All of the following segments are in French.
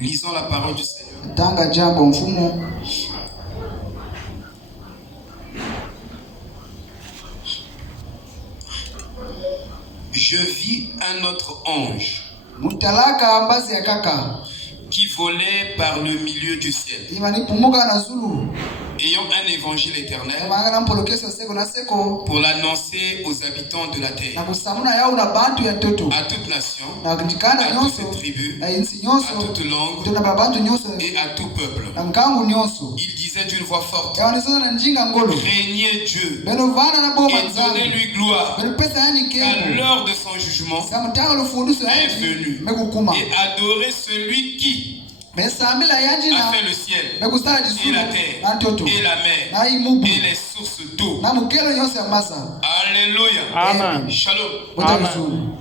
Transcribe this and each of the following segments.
Lisons la parole du Seigneur. Je vis un autre ange qui volait par le milieu du ciel, ayant un évangile éternel pour l'annoncer aux habitants de la terre, à toute nation, à toute tribu, à toute langue et à tout peuple. Il disait d'une voix forte: craignez Dieu et donnez-lui gloire, car l'heure de son jugement est venue, et adorez celui qui a fait le ciel et la terre et la mer et les sources d'eau. Alléluia. Amen. Shalom. Amen.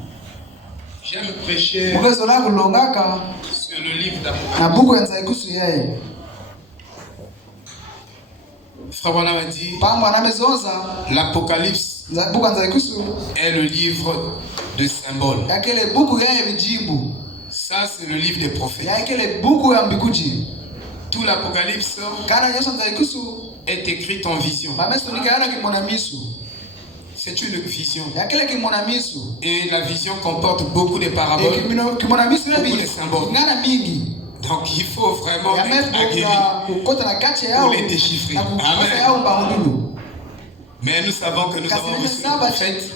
J'aime prêcher sur le livre d'Apocalypse. Frère Branham a dit l'Apocalypse est le livre de symboles. Ça, c'est le livre des prophètes. Tout l'Apocalypse est écrit en vision. C'est une vision. Et la vision comporte beaucoup de paraboles, beaucoup de symboles. Donc il faut vraiment être aguerri pour les déchiffrer. Amen. Mais nous savons que nous avons reçu le prophète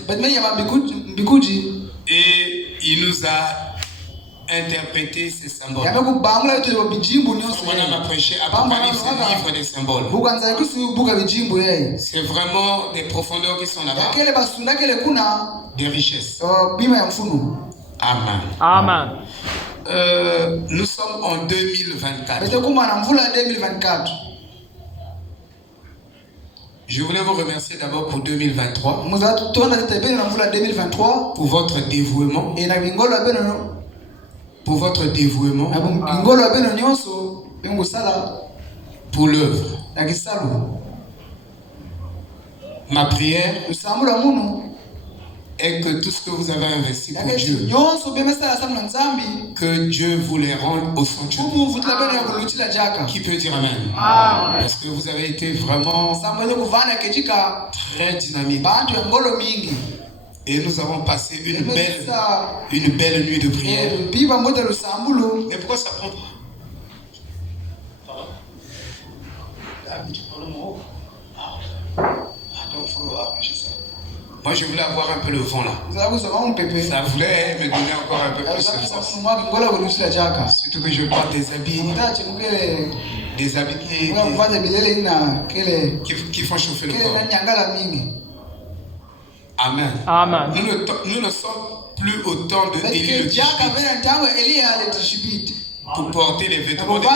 et il nous a interpréter ces symboles. On a prêché Apocalypse, le livre des symboles. C'est vraiment des profondeurs qui sont là-bas, des richesses. Amen. Amen. Nous sommes en 2024. Je voulais vous remercier d'abord pour 2023, pour votre dévouement. Pour votre dévouement, pour l'œuvre. Ma prière est que tout ce que vous avez investi pour Dieu, que Dieu vous les rende au centuple. Qui peut dire Amen? Parce que vous avez été vraiment très dynamique. Et nous avons passé une belle nuit de prière. Mais pourquoi ça prend? Moi, je voulais avoir un peu le vent là. Ça voulait me donner encore un peu plus de force. Surtout que je porte des habits qui font chauffer le corps. Amen. Amen. Nous ne sommes plus au temps de Élie le Tishbite pour porter les vêtements de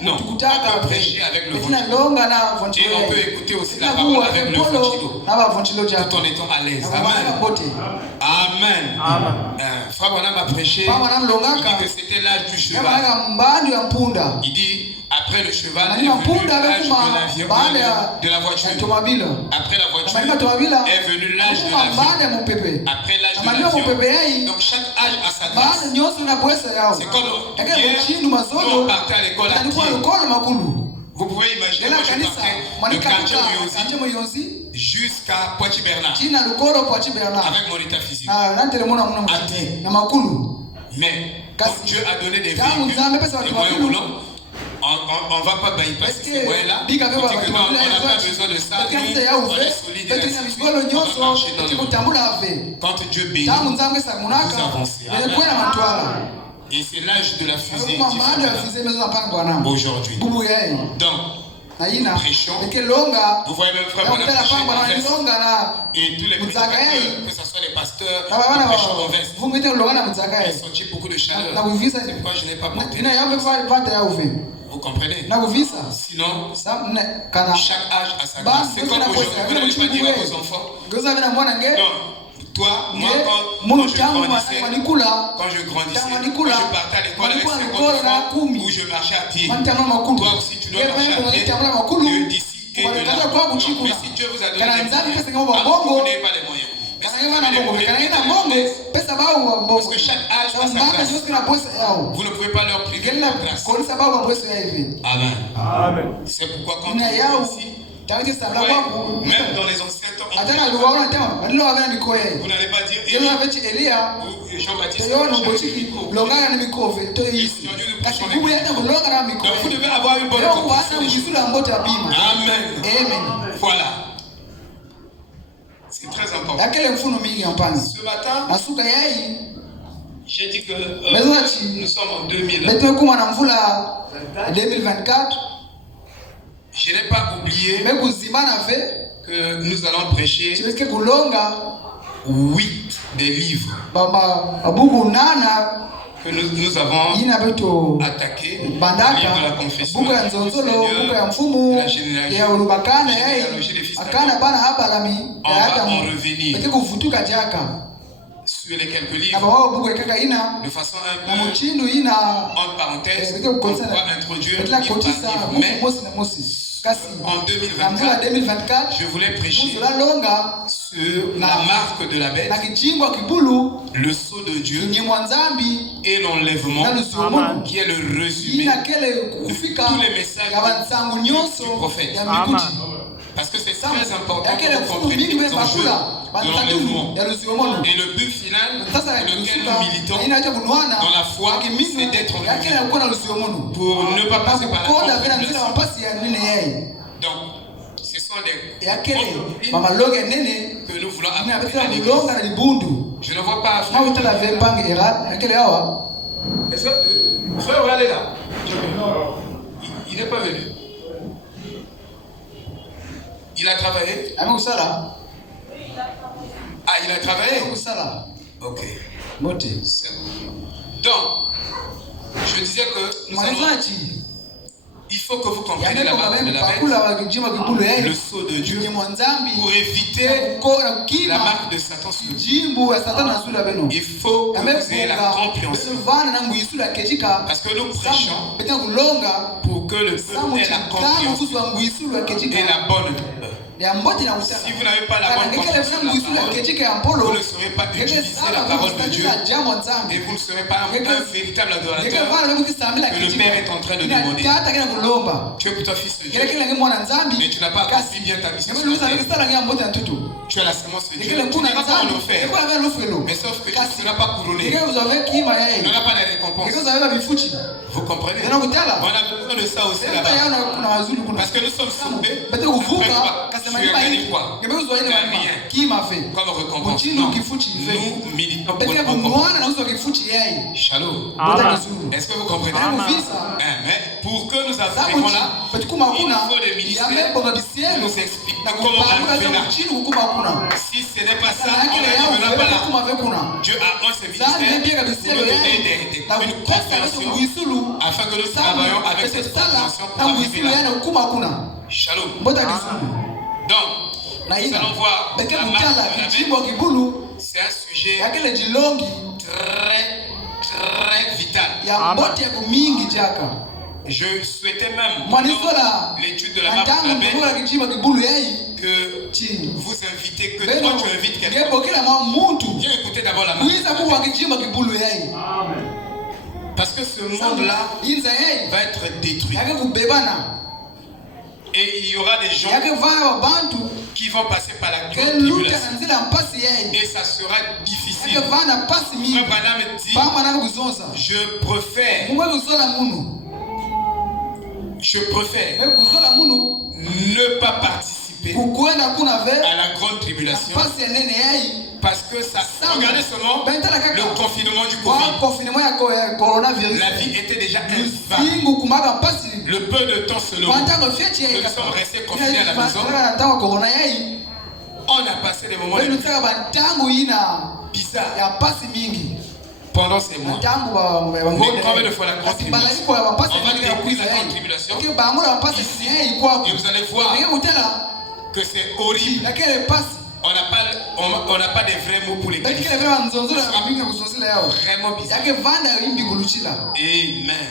non, on peut prêcher avec le ventilo. Et on peut écouter aussi la parole avec le ventilo, tout en étant à l'aise. Amen. Amen. Frère Branham a prêché, il dit que c'était l'âge du cheval. Il dit, après le cheval est venu l'âge de la voiture. Après la voiture est venu l'âge de l'avion. Après l'âge de l'avion, donc chaque âge a sa grâce. C'est comme quand on partait à l'école à pied. Vous pouvez imaginer, moi je partais de quartier Moyosi jusqu'à Poitiers-Bernard avec mon état physique. Mais quand Dieu a donné des véhicules, des moyens roulants, on ne va pas bypasser ces moyens-là. On dit que non, on n'a pas besoin de ça, on est solide et ainsi de suite. On va marcher dans le monde. Quand Dieu bénit, vous avancez. Amen. Et c'est l'âge de la fusée aujourd'hui. Donc, nous prêchons. Vous voyez même frère, on a prêché en veste. Et tous les prédicateurs, que ce soit les pasteurs, nous prêchons en veste. J'ai senti beaucoup de chaleur. C'est pourquoi je n'ai pas porté. Vous comprenez? Sinon, chaque âge a sa grâce. C'est comme aujourd'hui, vous n'allez pas dire à vos enfants. Non. Toi, moi, quand je grandissais, quand je partais à l'école avec 50 francs où je marchais à pied. Toi aussi, tu dois marcher à pied d'ici et de là. Mais si Dieu vous a donné des moyens, vous n'avez pas les moyens. Mais ça Parce que chaque âge a sa grâce. Vous ne pouvez pas leur priver de la grâce. Amen. Amen. C'est pourquoi quand on est ici, même dans les anciens temps, vous n'allez pas dire Elia ou Jean-Baptiste. Donc vous devez avoir une bonne compréhension. Amen. Voilà. C'est très important. Ce matin, j'ai dit que nous sommes en 2024. Je n'ai pas oublié que nous allons prêcher 8 des livres que nous avons attaqués. Le livre de la confession, de la généalogie des fils d'Adam. On va en revenir sur les quelques livres de façon un peu entre parenthèses. On va introduire livre par livre, mais en 2024, je voulais prêcher sur la marque de la bête, le sceau de Dieu et l'enlèvement, qui est le résumé de tous les messages du prophète. Parce que c'est très important que vous compreniez les enjeux de l'enlèvement. Et le but final pour lequel nous militons dans la foi, c'est d'être enlevé pour ne pas passer par la tribulation. Donc, ce sont des doctrines que nous voulons appliquer à l'église. Je ne vois pas Afrique. Est-ce que frère va aller là? Il n'est pas venu. Il a travaillé? Ah, il a travaillé? Ok. Donc, je disais que il faut que vous compreniez la marque de la bête, le sceau de Dieu, pour éviter la marque de Satan sur vous. Il faut que vous ayez la compréhension. Parce que nous prêchons pour que le peuple ait la compréhension et la bonne. Si vous n'avez pas la bonne compréhension de la parole, vous ne saurez pas utiliser la parole de Dieu et vous ne serez pas un véritable adorateur que le Père est en train de demander. Tu es plutôt fils de Dieu, mais tu n'as pas accompli bien ta mission. Tu as la semence de Dieu, tu n'as pas en offert, mais sauf que tu ne seras pas couronné. Tu n'auras pas de récompense. Vous comprenez? On a besoin de ça aussi là-bas. Parce que nous sommes sauvés. Tu as gagné quoi? Tu n'as rien comme récompense. Non. Nous militons pour le récompense. Shalom. Est-ce que vous comprenez? Mais pour que nous arrivions là, il faut des ministères pour nous expliquer comment arriver là. Si ce n'est pas ça, on n'arrivera pas là. Dieu a un ministère pour nous donner une compréhension afin que nous travaillions avec cette compréhension pour arriver là. Shalom. Donc, nous allons voir la marque de la bête. C'est un sujet très vital. Je souhaitais même, dans l'étude de la marque de la bête, que vous invitez, que toi tu invites quelqu'un. Viens écouter d'abord la marque de la bête. Parce que ce monde-là va être détruit. Et il y aura des gens qui vont passer par la tribulation. Et ça sera difficile. Frère Branham dit, je préfère ne pas participer à la grande tribulation. Parce que ça, regardez seulement le confinement du Covid. La vie était déjà invivable. Le peu de temps selon nous sommes restés confinés à la maison. On a passé des moments bizarres pendant ces mois. Mais combien de fois la grande tribulation? On va découvrir la grande tribulation. Et vous allez voir que c'est horrible. On n'a pas de vrais mots pour les qualifier. Vraiment bizarre.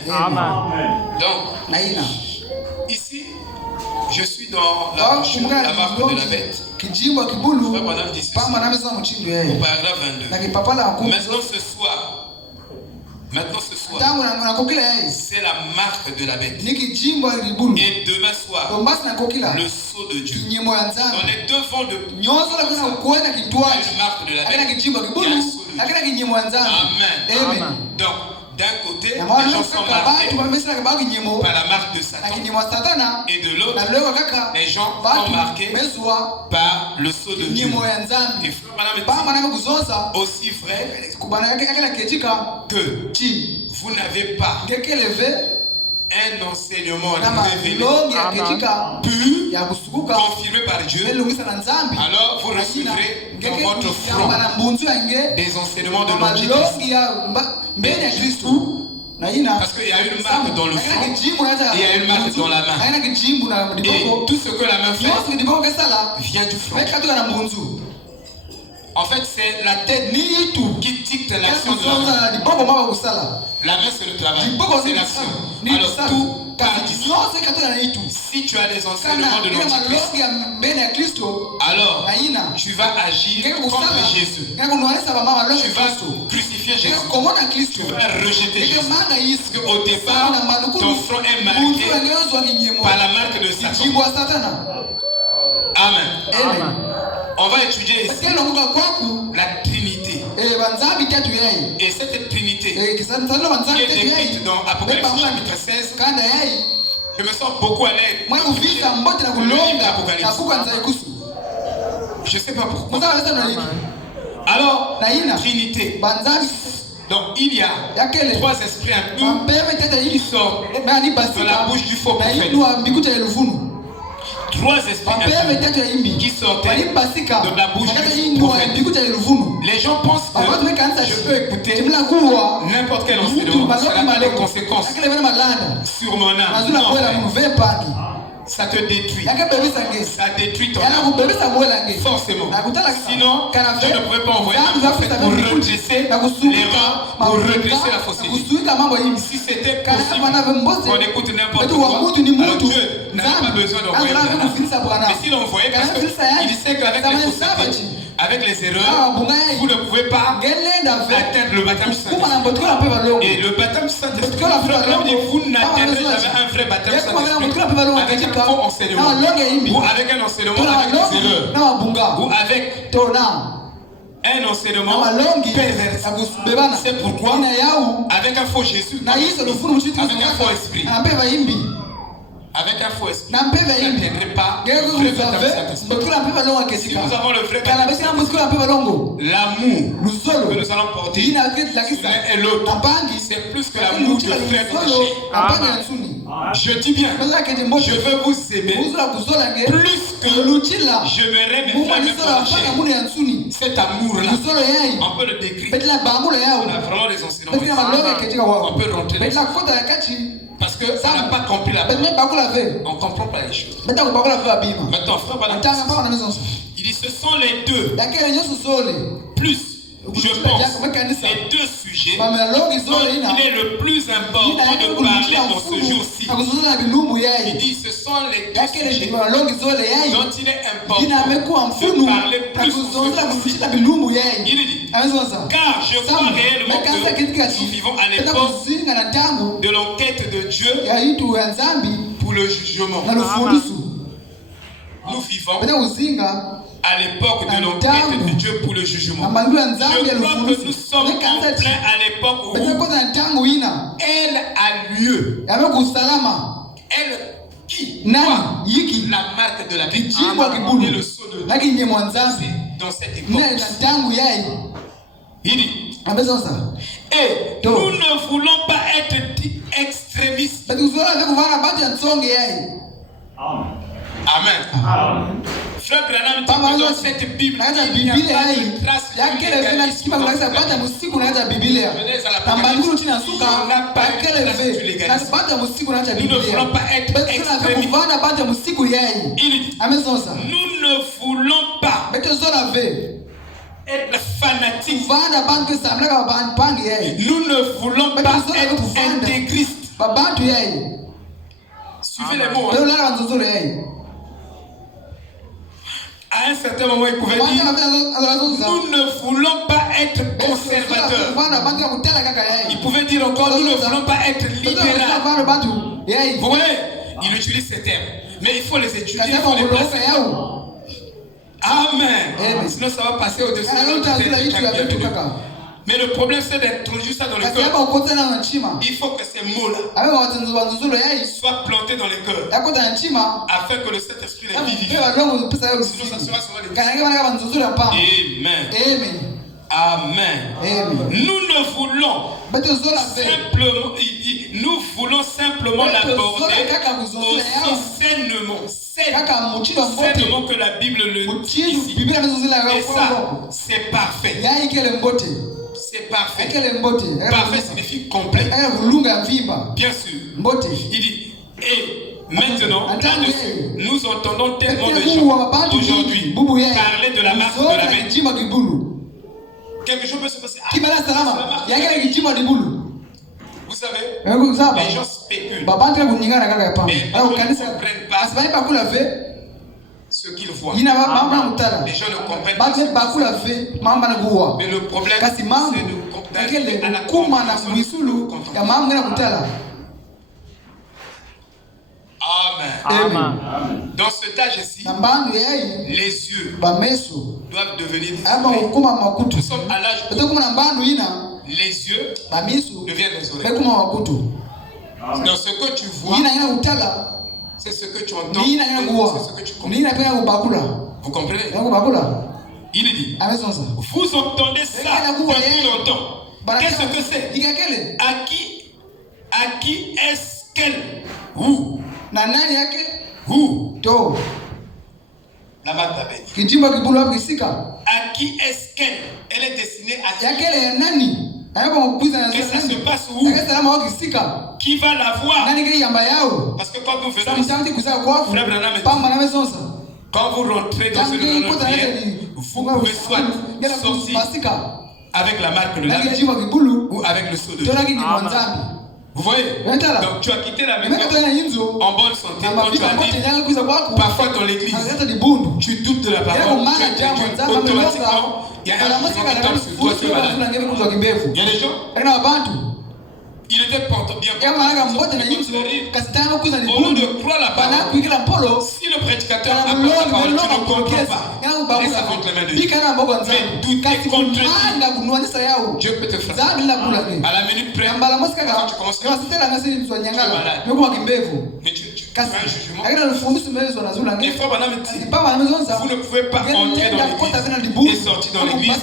Amen. Donc, ici, Je suis dans la marque de la bête. Frère Branham dit ceci. Au paragraphe 22. Maintenant ce soir, c'est la marque de la bête. Et demain soir, le sceau de Dieu. Dans les deux fonds de il y a une marque de la bête. Il y a un sceau de Dieu. Amen. Donc, d'un côté, les gens sont marqués par la marque de Satan. Et de l'autre, les gens sont marqués par le sceau de Dieu. Et aussi vrai que vous n'avez pas un enseignement révélé, pur, confirmé par Dieu, alors vous recevrez dans votre front des enseignements de l'Antichrist. Parce qu'il y a une marque dans le front et il y a une marque dans la main. Et tout ce que la main fait vient du front. En fait, c'est la tête qui dicte l'action de la main. La main, c'est le travail, c'est l'action. Alors tout part d'ici. Si tu as des enseignements de l'Antichrist, alors tu vas agir contre Jésus. Tu vas crucifier Jésus. Tu vas rejeter Jésus. Parce qu'au départ, ton front est marqué par la marque de Satan. Amen. On va étudier ici la Trinité. Et cette Trinité qui est décrite dans Apocalypse chapitre 16, je me sens beaucoup à l'aise. Je ne sais pas pourquoi. Alors, Trinité. Donc il y a trois esprits impurs qui sortent de la bouche du faux prophète. Trois esprits impurs qui sortaient de la bouche du prophète. Les gens pensent que je peux écouter n'importe quel enseignement. Ça n'a pas de conséquences sur mon âme. Non, ça te détruit. Ça détruit ton âme. Forcément. Sinon, je ne pourrais pas envoyer un prophète pour redresser l'erreur, pour redresser la fausseté. Si c'était possible qu'on écoute n'importe quoi, alors Dieu n'avait pas besoin d'envoyer un prophète. Mais s'il envoyait, parce qu'il sait qu'avec les faussetés, avec les erreurs, vous ne pouvez pas atteindre le baptême du Saint-Esprit. Et le baptême du Saint-Esprit, vous n'atteindrez jamais un vrai baptême du Saint-Esprit avec un faux enseignement, ou avec un enseignement avec des erreurs, ou avec un enseignement pervers. C'est pourquoi, avec un faux Jésus, avec un faux esprit, avec un faux esprit, vous n'atteindrez pas le vrai baptême du Saint-Esprit. Si nous avons le vrai baptême du Saint-Esprit, l'amour que nous allons porter l'un et l'autre, c'est plus que l'amour de frère détaché. Je dis bien, je veux vous aimer plus que j'aimerais mes frères détachés. Cet amour-là, on peut le décrire. On a vraiment des enseignements. On peut rentrer là. Parce que ça n'a pas compris la Bible. On ne comprend pas les choses. Maintenant, frère, il dit ce sont les deux. Plus, je pense, les deux sujets dont il est le plus important de parler en ce jour-ci. Il dit ce sont les deux sujets dont il est important de parler plus en ce jour-ci. Il dit, car je crois réellement que nous vivons à l'époque de l'enquête de Dieu pour le jugement. Nous vivons à l'époque de l'enquête de Dieu pour le jugement. Je crois que nous sommes en plein à l'époque où elle a lieu. Elle qui la marque de la bête et le sceau de Dieu dans cette époque. Il dit, et nous ne voulons pas être extrémistes. Amen. Frère Branham dit que dans cette Bible, il n'y a pas de trace de légalisme. Venez à l'Apocalypse, on n'a pas de légalisme. Nous ne voulons pas être extrémistes. Il dit, nous ne voulons pas être fanatiques. Nous ne voulons pas être intégristes. Suivez les mots. À un certain moment, il pouvait dire, nous ne voulons pas être conservateurs. Il pouvait dire encore, nous ne voulons pas être libéraux. Vous voyez, il utilise ces termes. Mais il faut les étudier, il faut les placer. Amen. Sinon, ça va passer au-dessus de notre. Mais le problème, c'est d'introduire ça dans le cœur. Il faut que ces mots-là soient plantés dans le cœur, afin que le Saint-Esprit les vivifie. Sinon, ça sera souvent des... Amen. Amen. Nous voulons simplement l'aborder aussi sainement que la Bible le dit ici. Et ça, c'est parfait. C'est parfait. Parfait signifie complet. Bien sûr. Il dit, et maintenant, nous entendons tellement de gens aujourd'hui parler de la marque de la bête. Quelque chose peut se passer. Vous savez, les gens spéculent. Mais ils ne comprennent pas ce qu'ils voient. Les gens ne comprennent pas. Mais le problème, c'est de à la compréhension. Amen. Dans cet âge-ci, les yeux doivent devenir discrets. Nous sommes à l'âge où les yeux deviennent les oreilles. Dans ce que tu vois, c'est ce que tu entends, c'est ce que tu comprends. Vous comprenez? Il dit, vous entendez ça depuis longtemps. Qu'est-ce que c'est? À qui est-ce qu'elle? Où? Où? La marque de la bête. À qui est-ce qu'elle? Elle est destinée à qui? Et ça se passe où? Qui va la voir? Parce que quand vous venez ici, quand vous rentrez dans ce lieu, vous pouvez soit sortir avec la marque de la bête ou avec le sceau de Dieu. Vous voyez? Donc tu as quitté la maison en bonne santé. Quand tu arrives parfois dans l'église, tu doutes de la parole. Automatiquement, il y a un jugement qui tombe sur toi, tu es malade. Il y a des gens, il était bien portant. Au lieu de croire la parole, si le prédicateur apporte la parole, tu ne comprends pas. Et ça rentre les mains de Dieu. Mais douter contre Dieu peut te frapper. À la minute près, quand tu commences à tu es malade. Mais tu fais un jugement. Et frère Branham me dit, vous ne pouvez pas entrer dans l'église et sortir dans l'église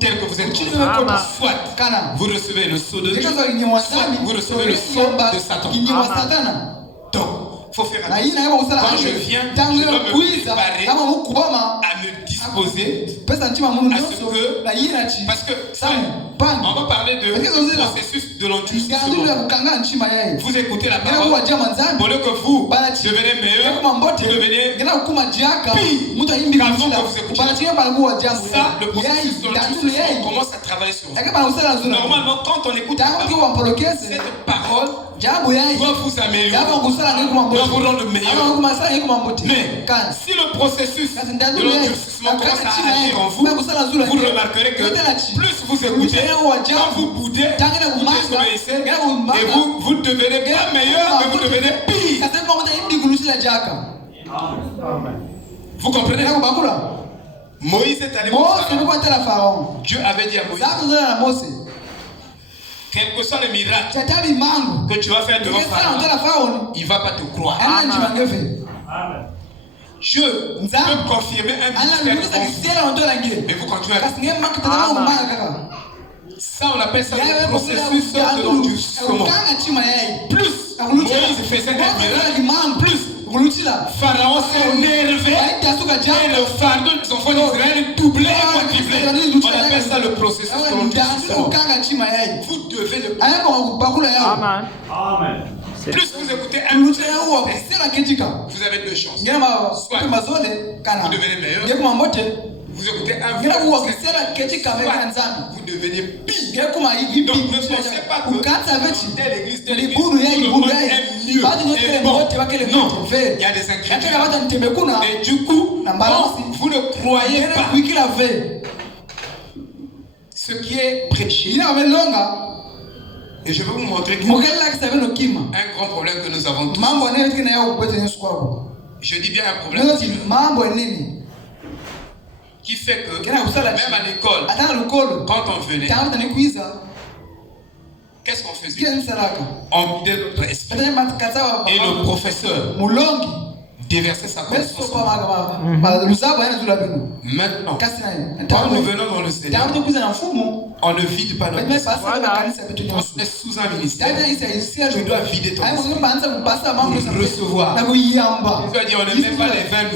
tel que vous êtes. Soit vous recevez le sceau de Dieu, soit vous recevez le sceau de Satan. Donc, il faut faire attention. Quand je viens, je dois me préparer à me disposer à ce que... Parce que, on va parler de processus de l'endurcissement. Vous écoutez la parole, pour que vous devenez meilleur, vous devenez pire qu'avant que vous écoutiez. Ça, le processus de l'endurcissement, on commence à travailler sur vous. Normalement, quand on écoute la parole, cette parole doit vous améliorer, doit vous rendre meilleur. Mais si le processus de l'endurcissement commence à agir en vous, vous remarquerez que plus vous écoutez, quand vous boudez, vous désobéissez, et vous devenez pas meilleur, mais vous devenez pire. Vous comprenez? Moïse est allé voir Pharaon. Dieu avait dit à Moïse, quel que soit le miracle que tu vas faire devant Pharaon, il ne va pas te croire. Dieu peut confirmer un mystère. Mais vous continuez à... Ça, on appelle ça le processus de l'endurcissement. Plus Moïse faisait un miracle, plus Pharaon s'est énervé et le fardeau des enfants d'Israël doublé et multiplié. On appelle ça le processus de l'endurcissement. Vous devez le... Amen. Plus vous écoutez un mystère, vous avez deux chances. Soit vous devenez meilleur, vous écoutez un vrai, vous devenez pire. Donc ne pensez pas que telle église, tout le monde est mieux et bon. Non, il y a des ingrédients. Et du coup, vous ne croyez pas ce qui est prêché. Et je vais vous montrer un grand problème que nous avons tous. Je dis bien un problème qui fait que même à l'école, quand on venait, qu'est-ce qu'on faisait? On vidait notre esprit. Et le professeur déversait sa connaissance. Maintenant, quand nous venons dans le Seigneur, on ne vide pas notre esprit. On est sous un ministère. Tu dois vider ton esprit pour recevoir. Tu dois dire, on ne met pas les vins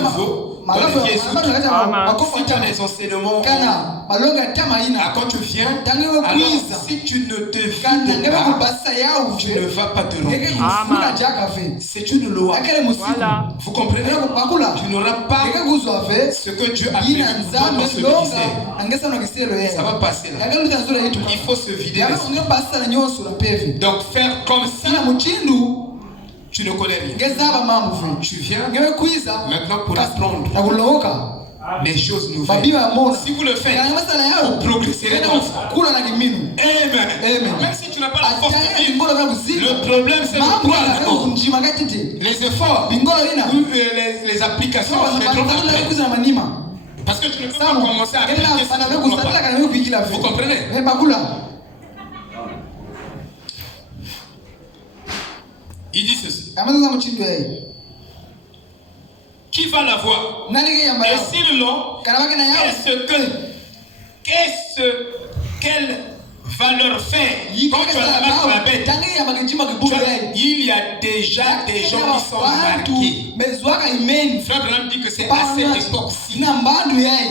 nouveaux. Dans les vieilles soutes. Si tu as des enseignements, quand tu viens, alors si tu ne te vides pas, tu ne vas pas te remplir. C'est une loi. Vous comprenez? Tu n'auras pas ce que Dieu a prévu dans ce ministère. Ça va passer là. Il faut se vider l'esprit. Donc faire comme si tu ne connais rien. Tu viens maintenant pour apprendre des choses nouvelles. Si vous le faites, vous progresserez dans ça. Amen. Même si tu n'as pas la force de vivre, le problème c'est le poids. Les efforts, les applications, c'est trop après. Parce que tu ne peux pas commencer à appliquer ce que tu ne comprends pas. Vous comprenez? Il dit ceci. Qui va la voir? Et s'ils l'ont, quelle valeur fait quand tu as la marque la bête? Il y a déjà des gens qui sont marqués. Frère Branham dit que c'est à cette époque-ci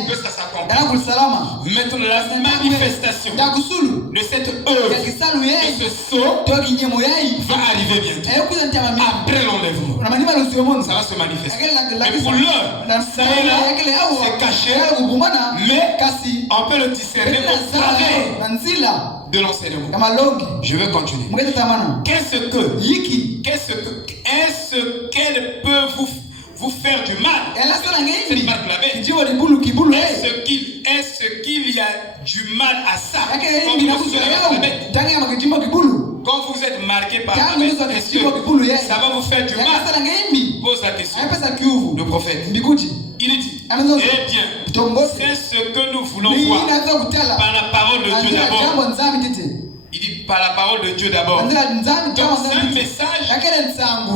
que ça s'accomplit. Maintenant la manifestation de cette œuvre, de ce sceau, va arriver bientôt. Après l'enlèvement, ça va se manifester. Mais pour l'heure, ça est là, c'est caché, mais on peut le discerner au travers de l'enseignement. Je vais continuer. Est-ce qu'elle peut vous faire du mal? Cette marque la bête. Est-ce qu'il y a du mal à ça? Quand vous êtes marqué par la bête, est-ce que ça va vous faire du mal? Pose la question. Le prophète. Il dit, eh bien, c'est ce que nous voulons voir par la parole de Dieu d'abord. Il dit par la parole de Dieu d'abord. Donc c'est un message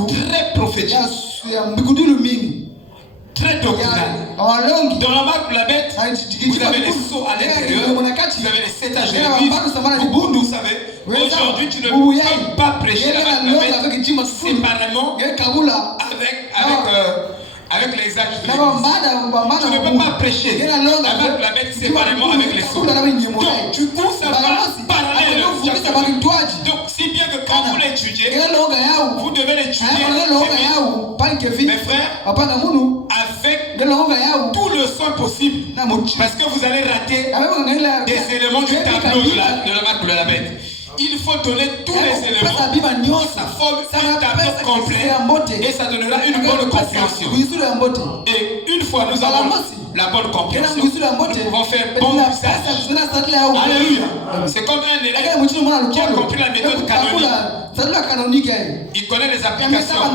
très prophétique, très doctrinal. Dans la marque de la bête, vous avez les sceaux à l'intérieur, vous avez les 7 âges de l'église. Vous savez, aujourd'hui tu ne peux pas prêcher la marque de la bête séparément avec les âges de l'église. Tu ne peux pas prêcher la marque de la bête séparément avec les sceaux. Donc du coup ça va parallèle. Donc si bien que quand vous l'étudiez, vous devez l'étudier, mes frères, avec tout le soin possible, parce que vous allez rater des éléments du tableau de la marque de la bête. Il faut donner tous les éléments, ça forme un tableau complet et ça donnera une bonne compréhension. Et une fois nous avons la bonne compréhension, nous pouvons faire bon usage. Alléluia. C'est comme un élève qui a compris la méthode canonique. Il connaît les applications. Par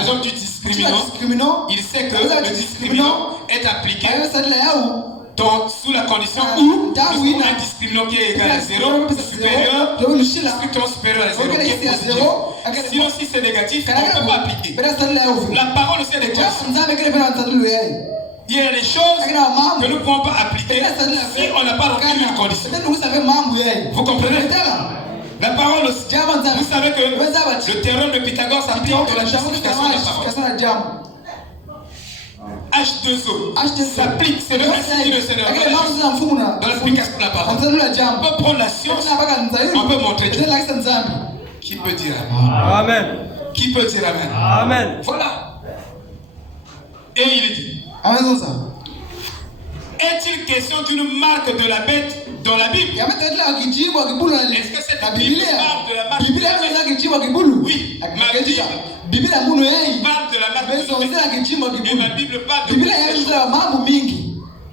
exemple du discriminant, il sait que le discriminant est appliqué sous la condition où un discriminant qui est égal à 0, supérieur, strictement supérieur à 0, qui est positif. Sinon, si c'est négatif, on ne peut pas appliquer. La parole, c'est des conditions. Il y a des choses que nous ne pouvons pas appliquer si on n'a pas rempli une condition. Vous comprenez? La parole aussi. Vous savez que le théorème de Pythagore s'applique dans la justification de la parole. H2O s'applique, c'est le principe du Seigneur dans l'application de la parole. On peut prendre la science, on peut montrer Dieu. Qui peut dire Amen? Qui peut dire Amen? Amen. Voilà. Et il dit, Est-il question d'une marque de la bête dans la Bible? Est-ce que cette Bible parle de la marque de la bête? Oui, ma Bible parle de la marque de la bête. Et ma Bible parle de choses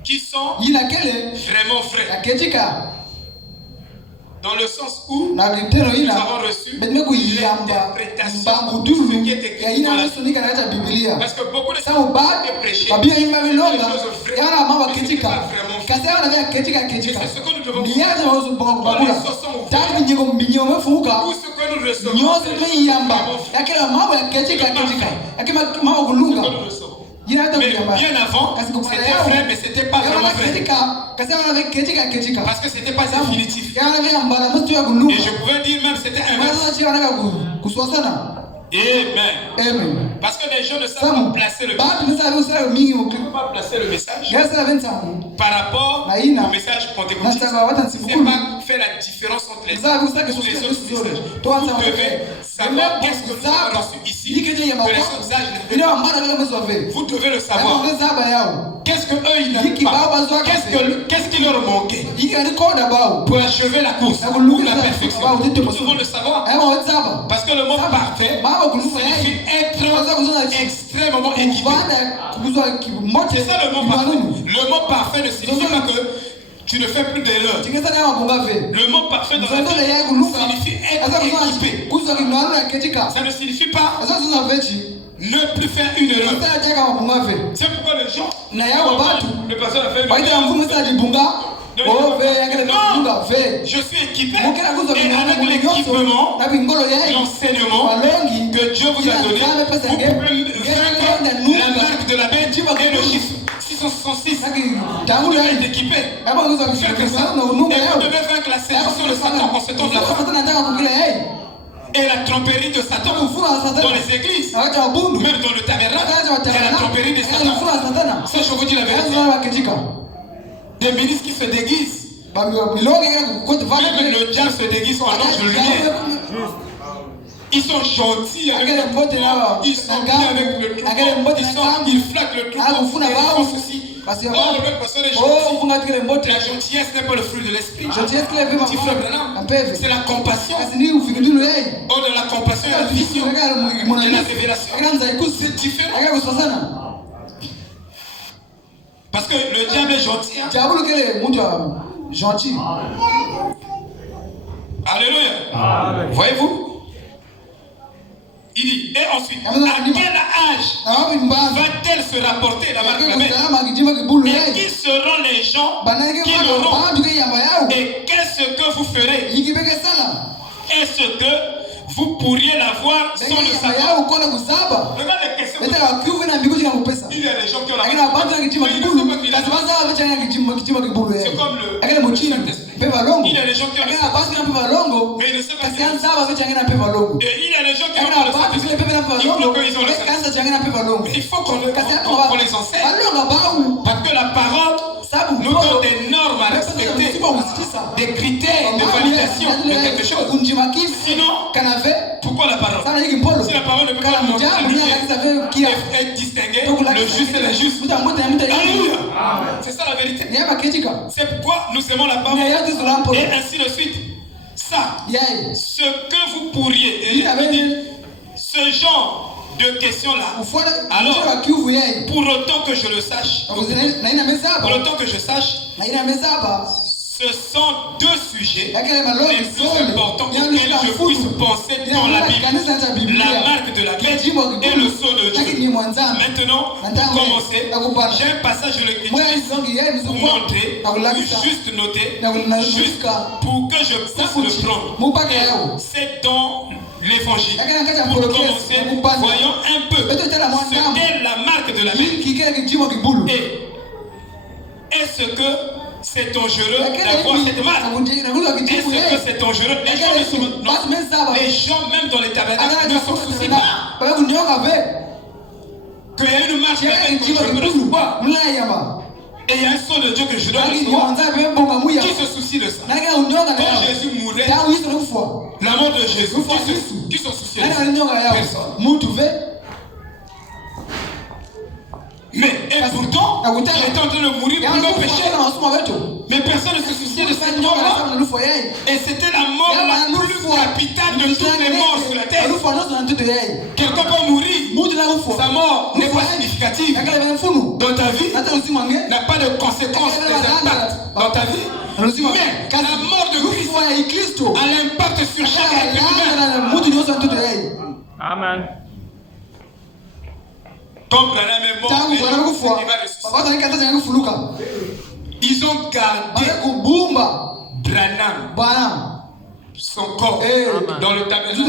qui sont vraiment vraies. Dans le sens où nous avons reçu l'interprétation de ce qui est écrit dans la Bible. Parce que beaucoup de choses ont été prêchées, des choses vraies, mais ce n'est pas vraiment vrai. Et c'est ce que nous devons faire. Quand les choses sont ouvertes, tout ce que nous recevons, c'est mais bien avant, c'était vrai, mais c'était pas vraiment vrai. Parce que c'était pas définitif. Et je pouvais dire même c'était inverse. Amen. Parce que les gens ne savent pas placer le message. Ils ne peuvent pas placer le message par rapport au message pentecôtiste. C'est pas faire la différence entre les autres messages. Vous devez savoir qu'est-ce que nous avons reçu ici. Que les autres sages ne veulent pas. Vous devez le savoir. Qu'est-ce qu'eux ils n'avaient pas? Qu'est-ce qui leur manquait pour achever la course ou la perfection? Nous devons le savoir. Parce que le mot parfait signifie être extrêmement équipé. C'est ça le mot parfait. Le mot parfait ne signifie pas que tu ne fais plus d'erreur. Le mot parfait dans la Bible signifie être équipé. Ça ne signifie pas ne plus faire une erreur. C'est pourquoi les gens, le pasteur a fait je suis équipé et avec l'équipement, l'enseignement que Dieu vous a donné, vous pouvez vaincre la marque de la bête et le chiffre 666. Vous devez être équipé. Faites ça. Et vous devez vaincre la séduction de Satan en ce temps de la fin. Et la tromperie de Satan dans les églises, même dans le tabernacle, il y a la tromperie de Satan. Ça, je vous dis la vérité. Des ministres qui se déguisent. Même le diable se déguise en ange de lumière. Ils sont gentils avec le troupeau. Ils sont bien avec le troupeau. Ils flattent le troupeau. Ils font ceci. Oh, le même personne est gentil. La gentillesse n'est pas le fruit de l'esprit. C'est la compassion. Oh, de la compassion et la vision. Et la révélation. C'est différent. Parce que le diable est gentil. Hein? Alléluia. Voyez-vous? Il dit, et ensuite, à quel âge va-t-elle se rapporter la marque de la bête? Et qui seront les gens qui l'auront? Et qu'est-ce que vous ferez? Est-ce que vous pourriez l'avoir sans le savoir? Regarde les questions. Il y a des gens qui ont la marque. C'est comme le Saint-Esprit. Il y a des gens qui ont le Saint-Esprit, mais ils ne savent pas ce qu'ils ont. Et il y a des gens qui ont le Saint-Esprit, ils croient qu'ils ont le Saint-Esprit. Il faut qu'on les enseigne. Parce que la parole nous donne des normes à respecter, des critères de validation de quelque chose. Sinon, pourquoi la parole? Si la parole ne peut pas montrer et distinguer le juste et l'injuste. Alléluia. C'est ça la vérité. C'est pourquoi nous aimons la parole. Et ainsi de suite. Ça, ce que vous pourriez, ce genre de questions-là, alors, pour autant que je le sache, pour autant que je sache, ce sont deux sujets les plus importants auxquels je puisse penser dans la Bible. La marque de la bête et le sceau de Dieu. Maintenant, pour commencer, j'ai un passage de l'Écriture pour montrer, juste noter, juste pour que je puisse le prendre. C'est dans l'Évangile. Pour commencer, voyons un peu ce qu'est la marque de la bête. Et est-ce que c'est dangereux d'avoir cette marque? Est-ce que c'est dangereux? Les gens, même dans les tabernacles, ne s'en soucient pas. Qu'il y a une marque avec que je ne reçois pas. Et il y a un son de Dieu que je dois recevoir. Qui se soucie de ça? Quand Jésus mourait, la mort de Jésus, qui se soucie de ça? Personne. Mais et pourtant, il était en train de mourir pour nos péchés. Mais personne ne se souciait de cette mort-là. Et c'était la mort la plus capitale de toutes les morts sur la terre. Quelqu'un peut mourir, sa mort n'est pas significative dans ta vie, n'a pas de conséquences, d'impact dans ta vie. Mais la mort de Christ a l'impact sur chaque être humain. Amen. Comme Branham est mort, les gens il va ressusciter. Ils ont gardé Branham, son corps, dans le tabernacle.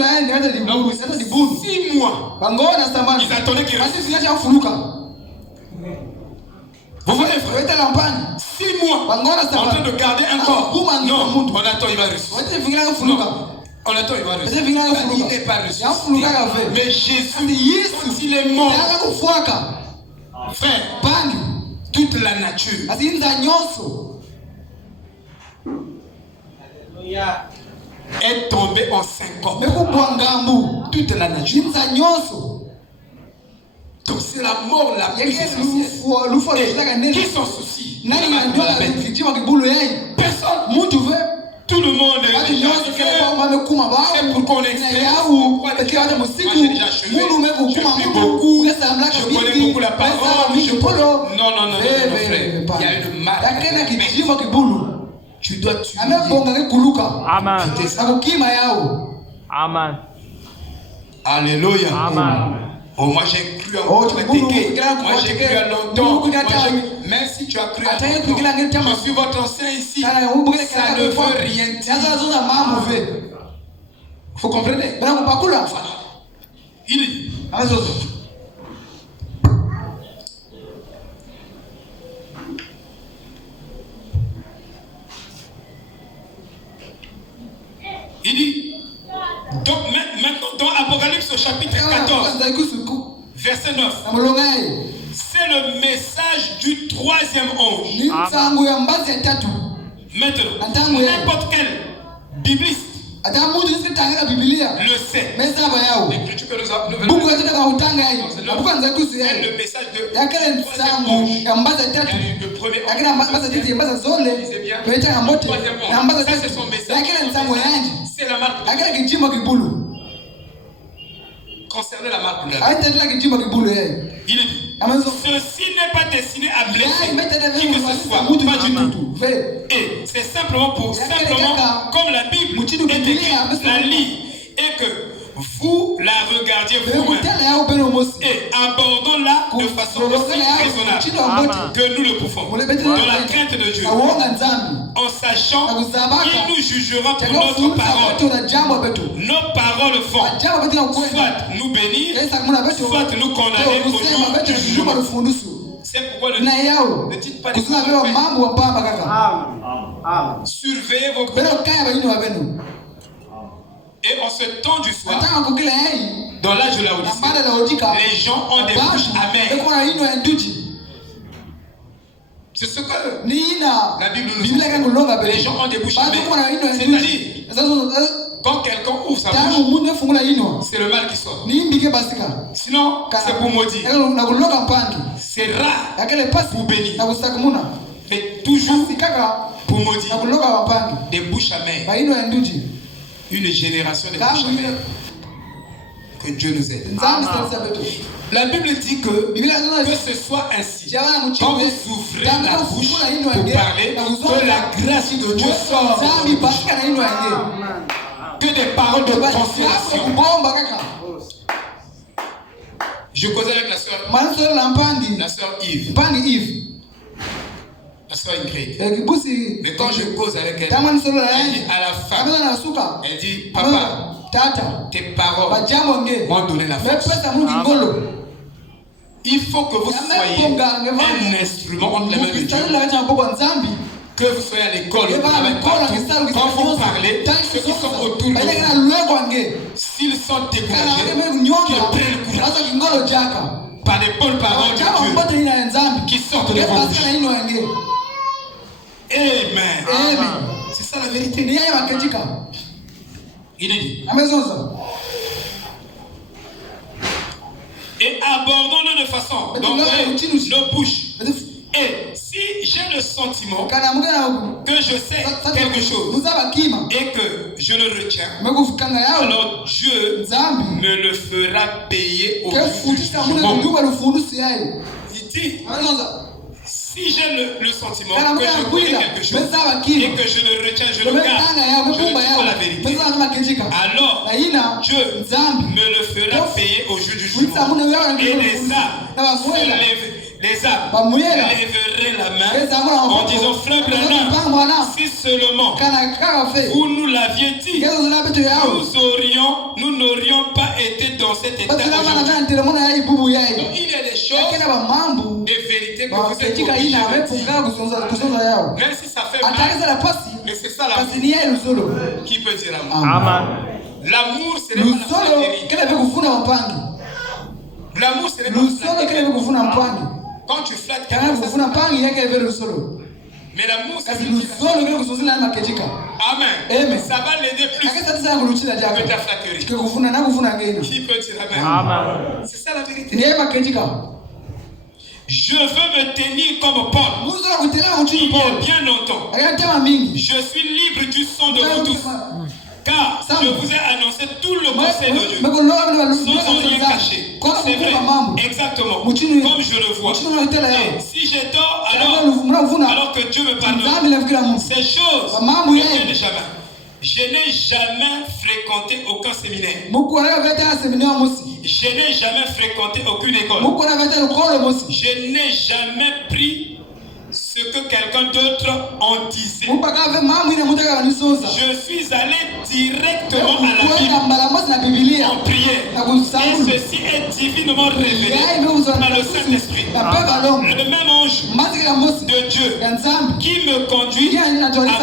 6 mois. Ils attendaient qu'il ressuscite. Vous voyez, frère, 6 mois en train de garder un corps. Non, on attend, il va ressusciter. On attend, il va ressusciter. Il n'est pas ressuscité. Mais Jésus, quand il est mort, frère, toute la nature est tombée en syncope. Toute la nature. Donc c'est la mort la plus essentielle. Qui s'en soucie? Personne. Tout le monde est déjà c'est pour qu'on exprime. Moi j'ai déjà achevé. Je prie beaucoup. Je connais beaucoup la parole. Non, frère. Il y a une marque. Tu dois tuer. Amen. Amen. Alléluia. Amen. Oh, moi j'ai cru en moi j'ai cru à longtemps. Même si tu as cru à longtemps, je suis votre ancien ici. Ça ne veut rien dire. Vous comprenez? Voilà. Il dit. Il dit. Donc maintenant dans Apocalypse au chapitre 14, verset 9, c'est le message du 3e ange. Maintenant, n'importe quel bibliste le sait. L'écriture que nous avons, c'est le message de 3e ange. Il y a eu le premier ange. Lisez bien. Le 3e ange. Ça c'est son message. C'est la marque. Concernant la marque de la vie. Il dit, ceci n'est pas destiné à blesser qui que ce soit, pas du tout. Et c'est simplement comme la Bible est écrite, la lit, et que vous la regardiez vous-même et abordons-la de façon aussi raisonnable que nous le pouvons, dans la crainte de Dieu, en sachant qu'il nous jugera pour notre parole. Nos paroles vont soit nous bénir, soit nous condamner au jour du jugement. C'est pourquoi ne dites pas des choses. Surveillez vos cœurs. Et en ce temps du soir, dans l'âge de la Odyssée, les gens ont des bouches amères. C'est ce que la Bible nous dit. Les gens ont des bouches amères. C'est-à-dire, quand quelqu'un ouvre sa bouche, c'est le mal qui sort. Sinon, c'est pour maudire. C'est rare pour bénir. Mais toujours pour maudire. Des bouches amères. Une génération de bouches amères. Que Dieu nous aide. La Bible dit que ce soit ainsi. Quand vous ouvrez la bouche pour parler, que la grâce de Dieu sort. Que des paroles de consolation. Je causais avec la sœur Yves. La sœur Ingrid. Mais quand je cause avec elle, elle dit à la fin, elle dit, papa, tes paroles m'ont donné la force. Il faut que vous soyez un instrument entre les mains de Dieu. Que vous soyez à l'école, au travail, partout, quand vous parlez, ceux qui sont autour de vous, s'ils sont découragés, qu'ils prennent courage par des bonnes paroles de Dieu qui sortent de vos bouches. Amen. C'est ça la vérité. Il est dit. Et abordons-le de façon Donc nos bouches. Et si j'ai le sentiment que je sais quelque chose et que je le retiens, alors Dieu me le fera payer au jugement. Il dit, si j'ai le sentiment que je connais quelque chose et que je le retiens, je le garde, je ne dis pas la vérité, alors Dieu me le fera payer au jour du jugement. Et les âmes lèveraient la main en disant, frère Branham, si seulement vous nous l'aviez dit, nous n'aurions pas été dans cet état aujourd'hui. Donc il y a des choses, des vérités que vous êtes obligés de dire. Même si ça fait mal, mais c'est ça l'amour. Qui peut dire amour? L'amour, c'est pas la flatterie. L'amour, c'est pas la flatterie. Quand tu flattes quelqu'un, mais l'amour, c'est Amen. Ça va l'aider plus que ta flatterie. Qui peut dire amen? C'est ça la vérité. Je veux me tenir comme Paul. Il y a bien longtemps. Je suis libre du sang de vous tous. Car je vous ai annoncé tout le conseil de Dieu, sans rien cacher. C'est vrai, exactement, comme je le vois. Et si j'ai tort, alors que Dieu me pardonne. Ces choses ne viennent jamais. Je n'ai jamais fréquenté aucun séminaire. Je n'ai jamais fréquenté aucune école. Je n'ai jamais pris ce que quelqu'un d'autre en disait. Je suis allé directement à la Bible en prière. Et ceci est divinement révélé par le Saint-Esprit. Le même ange de Dieu qui me conduit à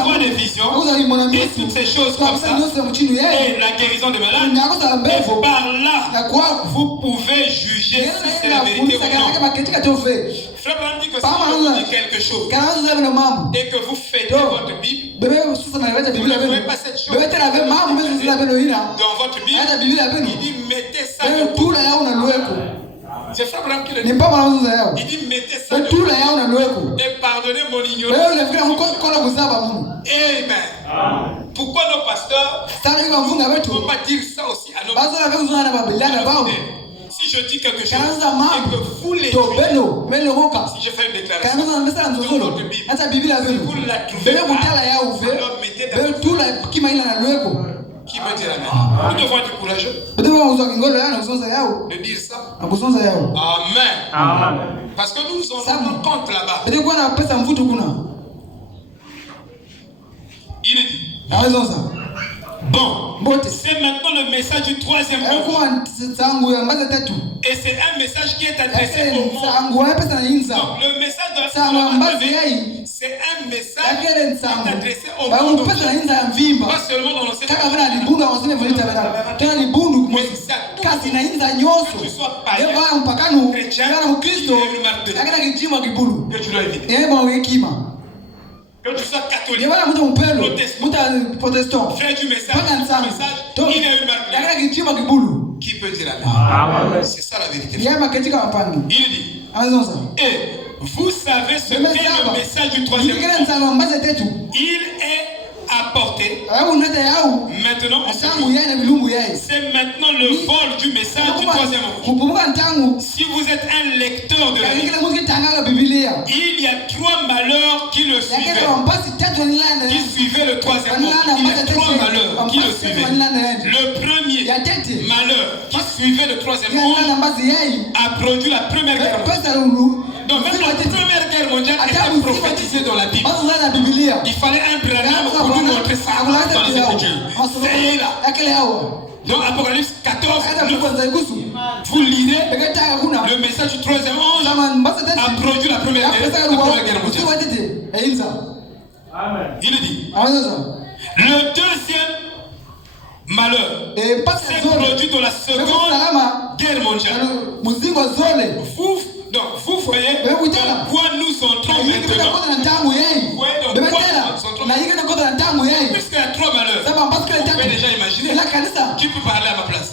voir des visions et toutes ces choses comme ça, et la guérison des malades. Et par là, vous pouvez juger si c'est la vérité ou non. Frère Branham dit que si vous dites quelque chose et que vous faites votre Bible, vous ne trouvez pas cette chose dans votre Bible, il dit mettez ça de côté. C'est Frère Branham qui le dit. Il dit mettez ça de côté et pardonnez mon ignorance. Amen. Pourquoi nos pasteurs ne vont pas dire ça aussi à nos pasteurs? Si je dis quelque chose et que vous l'écrivez, si je fais une déclaration dans votre Bible, si vous la trouvez là, alors mettez dans qui peut dire amen? Nous devons être courageux de dire ça. Amen. Parce que nous nous en rendons compte là-bas. Il dit bon, c'est maintenant le message du troisième monde. Et c'est un message qui est adressé au monde. Donc le message de c'est un message qui est adressé au monde. Pas seulement dans l'ancien que tu sois païen, chrétien, que tu dois éviter. Que tu sois catholique, protestant, frère du message, il y a une marque. Qui peut dire amen? C'est ça la vérité. Il dit, et vous savez ce qu'est le message du troisième monde. Il est apporté maintenant. C'est maintenant le vol du message du troisième monde. Si vous êtes un lecteur de la Bible, il y a 3 malheurs qui le suivaient. Qui suivaient le troisième monde. Il y a 3 malheurs qui le suivaient. Le premier malheur qui suivait le troisième monde a produit la première guerre mondiale. Donc même la première guerre mondiale était prophétisée dans la Bible. Il fallait un Branham pour nous montrer ça dans les Écritures. C'est là. Donc Apocalypse 14, vous lirez le message du troisième ange a produit la première guerre mondiale. Il dit, le deuxième malheur s'est produit dans la seconde guerre mondiale. Vous voyez dans quoi nous entrons maintenant. Vous voyez dans quoi nous entrons. Puisqu'il y a 3 malheurs, vous pouvez déjà imaginer qui peut parler à ma place.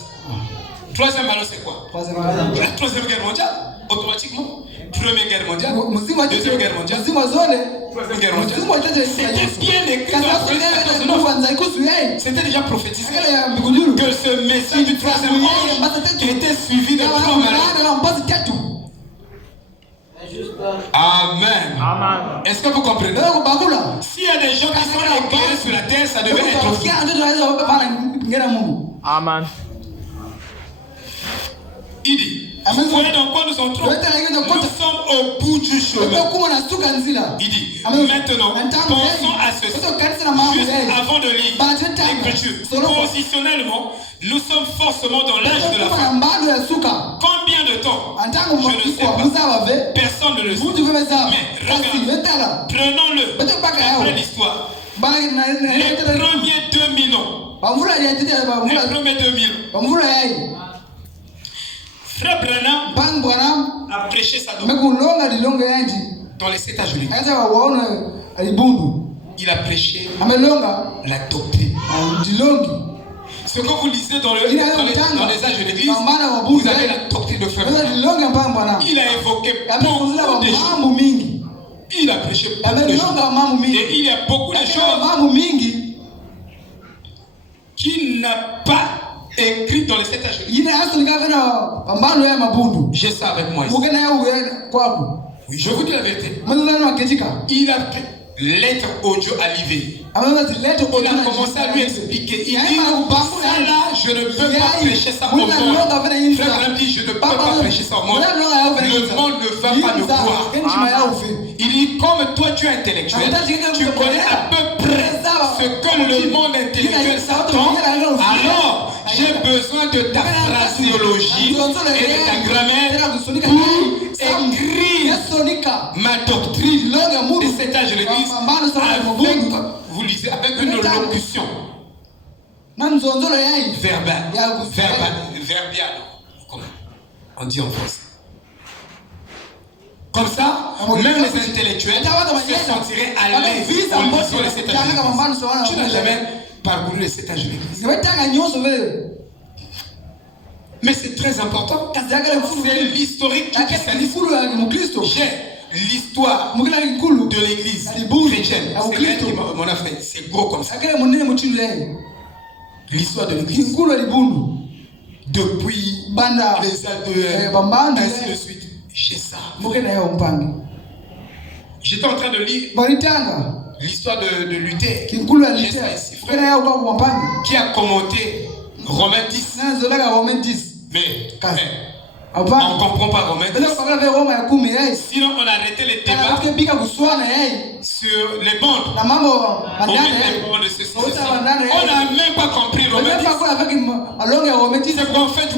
Troisième malheur, c'est quoi? La troisième guerre mondiale. automatiquement, Première Guerre mondiale, Deuxième Guerre mondiale, Troisième Guerre mondiale. C'était bien écrit dans Apocalypse 14:9. C'était déjà prophétisé que ce Messie du troisième ange était suivi de 3 malades. Amen. Amen. Est-ce que vous comprenez? S'il y a des gens qui sont éclairés sur la terre, ça devait être fou. Amen. Il dit, vous voyez dans quoi nous sommes trop? Nous sommes au bout du chemin. Il dit, maintenant, pensons à ceci. Juste avant de lire l'écriture, positionnellement, nous sommes forcément dans l'âge de la fin. Combien de temps? Je ne sais pas. Personne ne le sait. Mais regarde, prenons-le après l'histoire. Les premiers 2000 ans. Les premiers 2000 ans. Frère Branham a prêché sa doctrine dans les 7 âges de l'Église. Il a prêché la doctrine. Ce que vous lisez dans les âges de l'Église, vous avez la doctrine de Frère Branham. Il a évoqué beaucoup de choses. Il a prêché beaucoup de choses. Et il y a beaucoup de choses qu'il n'a pas écrit dans les 7 âges de l'Église. J'ai ça avec moi ici. Oui, je vous dis la vérité. Il a pris lettre audio à l'IV. Il a commencé à lui expliquer. Il dit, ça là, je ne peux pas prêcher ça au monde. Frère Branham dit, je ne peux pas prêcher ça au monde. Le monde ne va pas le croire. Il dit, comme toi tu es intellectuel, tu connais à peu près ce que le monde intellectuel s'attend, alors j'ai besoin de ta phraséologie et de ta grammaire pour écrire ma doctrine de cet âge de l'Église avec, vous lisez, avec une locution verbale. On dit en français. Comme ça, même les intellectuels se sentiraient à l'aise en lisant les 7 âges de l'Église. Tu n'as jamais parcouru les 7 âges de l'Église. Mais c'est très important. C'est l'historique du christianisme. J'ai l'histoire de l'Église chrétienne. C'est elle qui m'en a fait. C'est gros comme ça. L'histoire de l'Église. Depuis les âges ainsi de suite. J'ai ça. J'étais en train de lire l'histoire de Luther. J'ai ça ici, frère. Qui a commenté Romains 10. Mais on ne comprend pas Romains 10. Sinon on arrêtait les débats sur les bandes. On met les bandes de ceci. On n'a même pas compris Romains 10. C'est qu'en fait,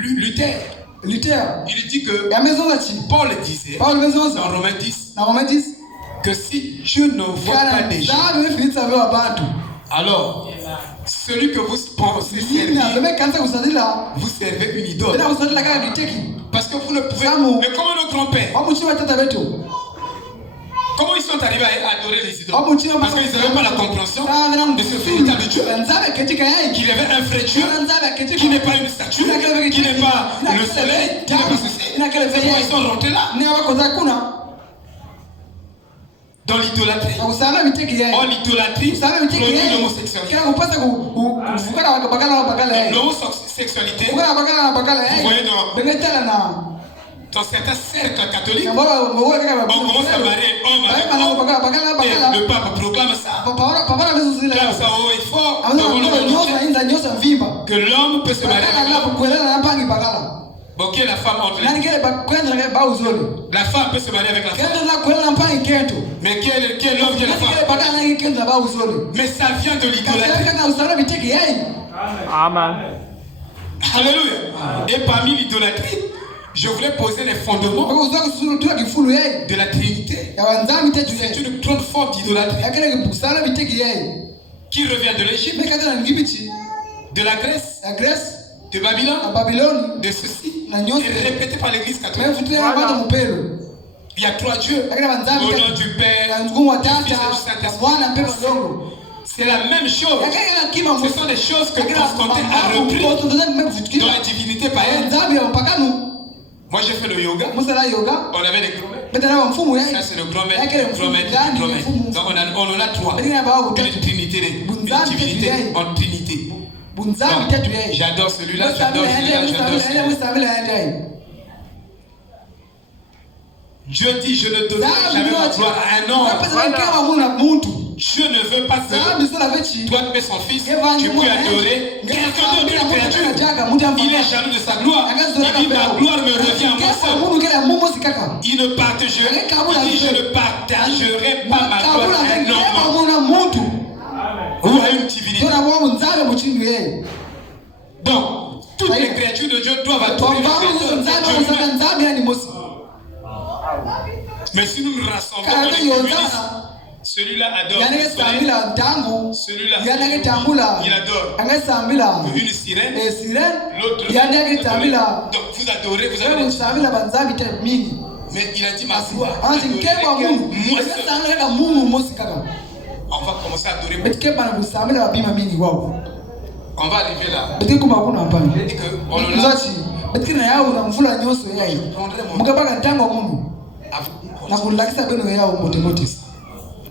Luther, il dit que Paul disait dans Romains 10 que si Dieu ne voit pas des gens, alors celui que vous pensez servir, vous servez une idole. Parce que vous ne pouvez. Mais comment nos grands-pères, comment ils sont arrivés à adorer les idoles? Parce qu'ils n'avaient pas la compréhension de ce véritable Dieu. Qu'il avait un vrai Dieu, qui n'est pas une statue, qui n'est pas le soleil, qui n'est pas ceci. C'est pourquoi ils sont rentrés là. Dans l'idolâtrie. Or, l'idolâtrie produit l'homosexualité. L'homosexualité, vous voyez dans certains cercles catholiques, on commence à marier homme avec homme, et le pape proclame ça. Proclame ça haut et fort devant le monde que l'homme peut se marier avec l'homme. Bon, qui est la femme entre les deux? La femme peut se marier avec la femme. Mais qui est l'homme qui est la femme? Mais ça vient de l'idolâtrie. Amen. Alléluia. Et parmi l'idolâtrie, je voulais poser les fondements de la Trinité. C'est une grande forme d'idolâtrie qui revient de l'Égypte, de la Grèce, de Babylone, de ceci, et répété par l'Église catholique. Il y a 3 dieux. Au nom du Père, du Fils et du Saint-Esprit. C'est la même chose. Ce sont des choses que Constantin a repris dans la divinité païenne. Moi j'ai fait le yoga. On avait des grand-mères. Ça c'est le grand-mère. Donc on en a trois. Une trinité, une divinité en trinité. J'adore celui-là, j'adore celui-là, j'adore celui-là. Dieu dit, je ne donnerai jamais ma gloire à un homme. Dieu ne veut pas que toi tu es son fils, tu peux adorer quelqu'un d'autre, une créature. Il est jaloux de sa gloire. Il dit, ma gloire me revient à moi seul. Il ne partagerait, il dit, je ne partagerai pas ma gloire à un homme ou à une divinité. Donc, toutes les créatures de Dieu doivent adorer le Créateur de Dieu. Mais si nous nous rassemblons, celui-là adore. Celui-là, il adore une sirène. L'autre, donc vous adorez, vous adorez. Mais il a dit ma gloire. Moi seul. On va commencer à adorer. On va arriver là. J'ai dit que on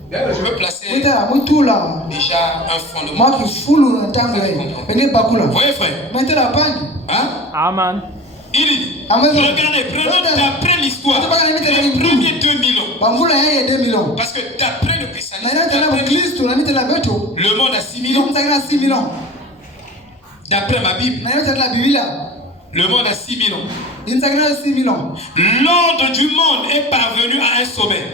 je veux placer déjà un fondement. Vous voyez frère? Hein? Amen. Il dit, regardez, prenons d'après l'histoire, les premiers 2000 ans. Parce que d'après le christianisme, le monde a 6000 ans. D'après ma Bible, le monde a 6000 ans. L'ordre du monde est parvenu à un sommet.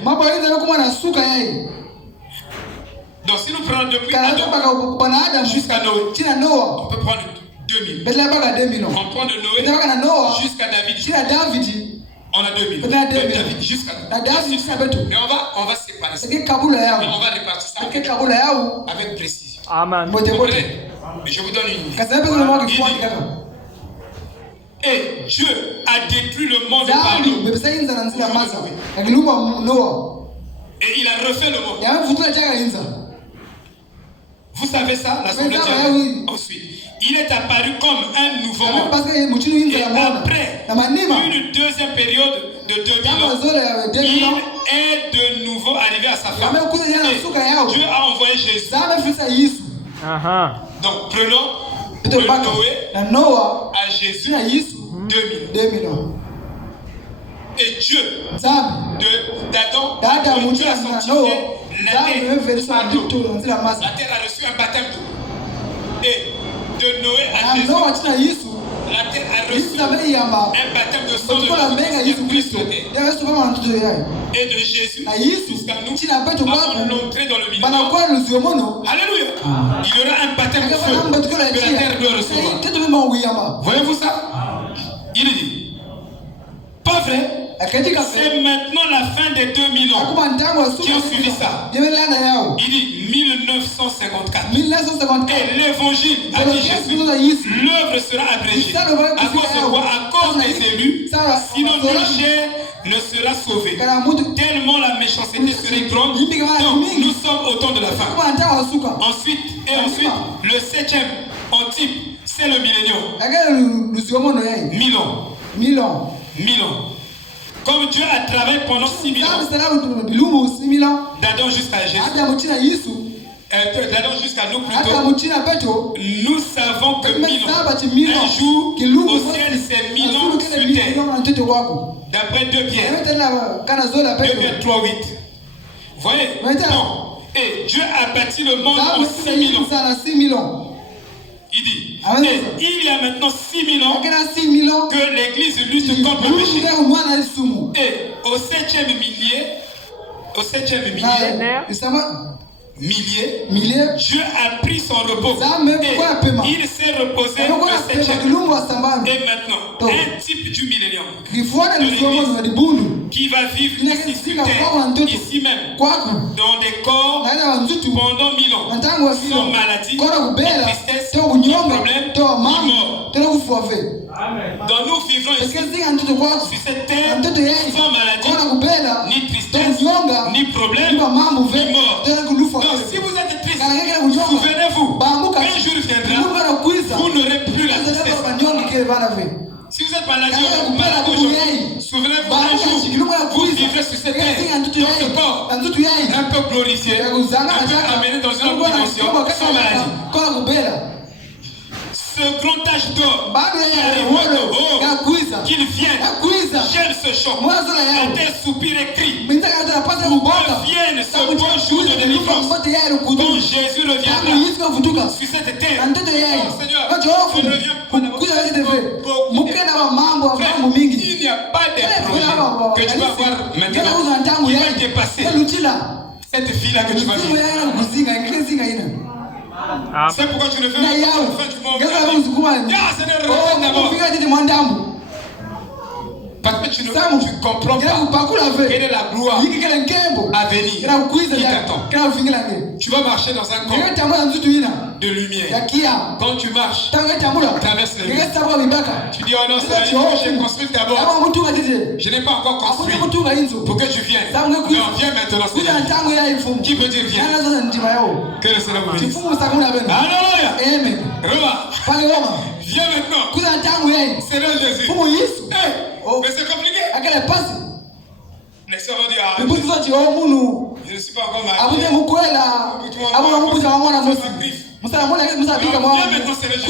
Donc si nous prenons depuis Adam jusqu'à Noé, on peut prendre 2000. On prend de Noé jusqu'à David. On a 2000. David jusqu'à David. Mais on va séparer ça. Et on va répartir ça avec précision. Amen. Vous comprenez? Mais je vous donne une idée. Et Dieu a détruit le monde par l'eau. Et il a refait le monde. Vous savez ça, la Bible dit ensuite. Il est apparu comme un nouveau monde. Et après une deuxième période de 2000 ans, il est de nouveau arrivé à sa fin. Et Dieu a envoyé Jésus. Donc prenons de Noé à Jésus 2000 ans. Et Dieu, d'Adam, Dieu a sanctifié la terre a reçu un baptême d'eau. Et de Noé à Jésus, la terre a reçu un baptême de sang de Christ. Et de Jésus jusqu'à nous, avant l'entrée dans le millénaire. Alléluia. Il y aura un baptême de feu que la terre doit recevoir. Voyez-vous ça? Il dit, pas vrai? C'est maintenant la fin des 2000 ans qui ont suivi ça. Il dit 1954. Et l'évangile a dit Jésus, l'œuvre sera abrégée. À cause de quoi? À cause des élus. Sinon nulle chair ne sera sauvée. Tellement la méchanceté serait grande. Donc nous sommes au temps de la fin. Ensuite, le 7e en type, c'est le millénium. 1000 ans. Comme Dieu a travaillé pendant 6000 ans, d'Adam jusqu'à Jésus, d'Adam jusqu'à nous plutôt, nous savons que 1000 ans, un jour au ciel c'est 1000 ans sur terre. D'après 2 Pierre 3:8. Vous voyez? Et Dieu a bâti le monde en 6000 ans. Il dit, et il y a maintenant 6000 ans que l'Église lutte contre le péché. Et au 7e millier, Dieu a pris son repos. Et il s'est reposé le 7e. Et maintenant, un type du millénium de l'Église qui va vivre ici sur terre, ici même, dans des corps pendant 1000 ans, sans maladie, ni tristesse, ni problème, ni mort. Donc nous vivons ici sur cette terre sans maladie, ni tristesse, ni problème, ni mort. Donc si vous êtes triste, Souvenez-vous, un jour viendra, vous n'aurez plus la tristesse. Si vous êtes malade aujourd'hui, souvenez-vous un jour, vous vivrez sur cette terre, dans ce corps, un peu glorifié, un peu amené dans une autre dimension, sans maladie. Ce grand âge d'or qu'il vienne, j'aime ce chant. Un tel soupir écrit pour que vienne ce beau jour de délivrance où Jésus reviendra sur cette terre. Oh Seigneur, je ne viens pas d'avoir il n'y a pas de projet que tu vas avoir maintenant qui va te passer. Cette fille-là que tu vas vivre. C'est pourquoi tu le fais à la fin du monde. Parce que tu comprends pas quelle est la gloire à venir qui t'attend. Tu vas marcher dans un corps de lumière. Quand tu marches, tu traverses les murs. Tu dis, oh non, c'est j'ai construit d'abord. Je n'ai pas encore construit pour que tu viennes. Non, viens maintenant. Qui peut dire viens? Que le Seigneur vous bénisse. Alléluia. Amen. Viens maintenant. Seigneur Jésus. Mais c'est compliqué. Les sœurs vont dire, je ne suis pas encore marié. Viens maintenant, Seigneur Jésus.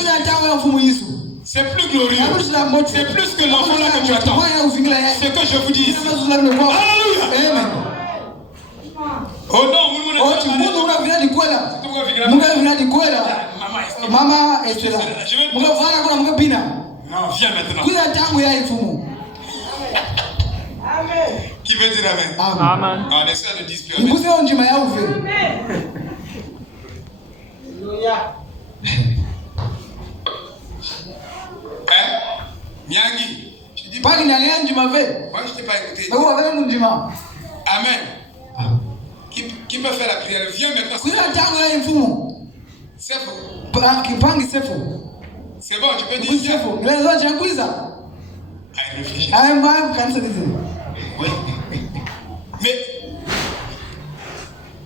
C'est plus glorieux. C'est plus que l'enfant là que tu attends. C'est que je vous dis ici. Alléluia. Oh non, maman est là. Non, viens maintenant. Qui veut dire amen? Amen. Ah, les sœurs ne disent plus amen. Hein? Miangi, je dis pas. Moi, je t'ai pas écouté. Amen. Qui peut faire la prière? Viens maintenant. C'est faux. C'est bon, tu peux dire viens. Oui. Mais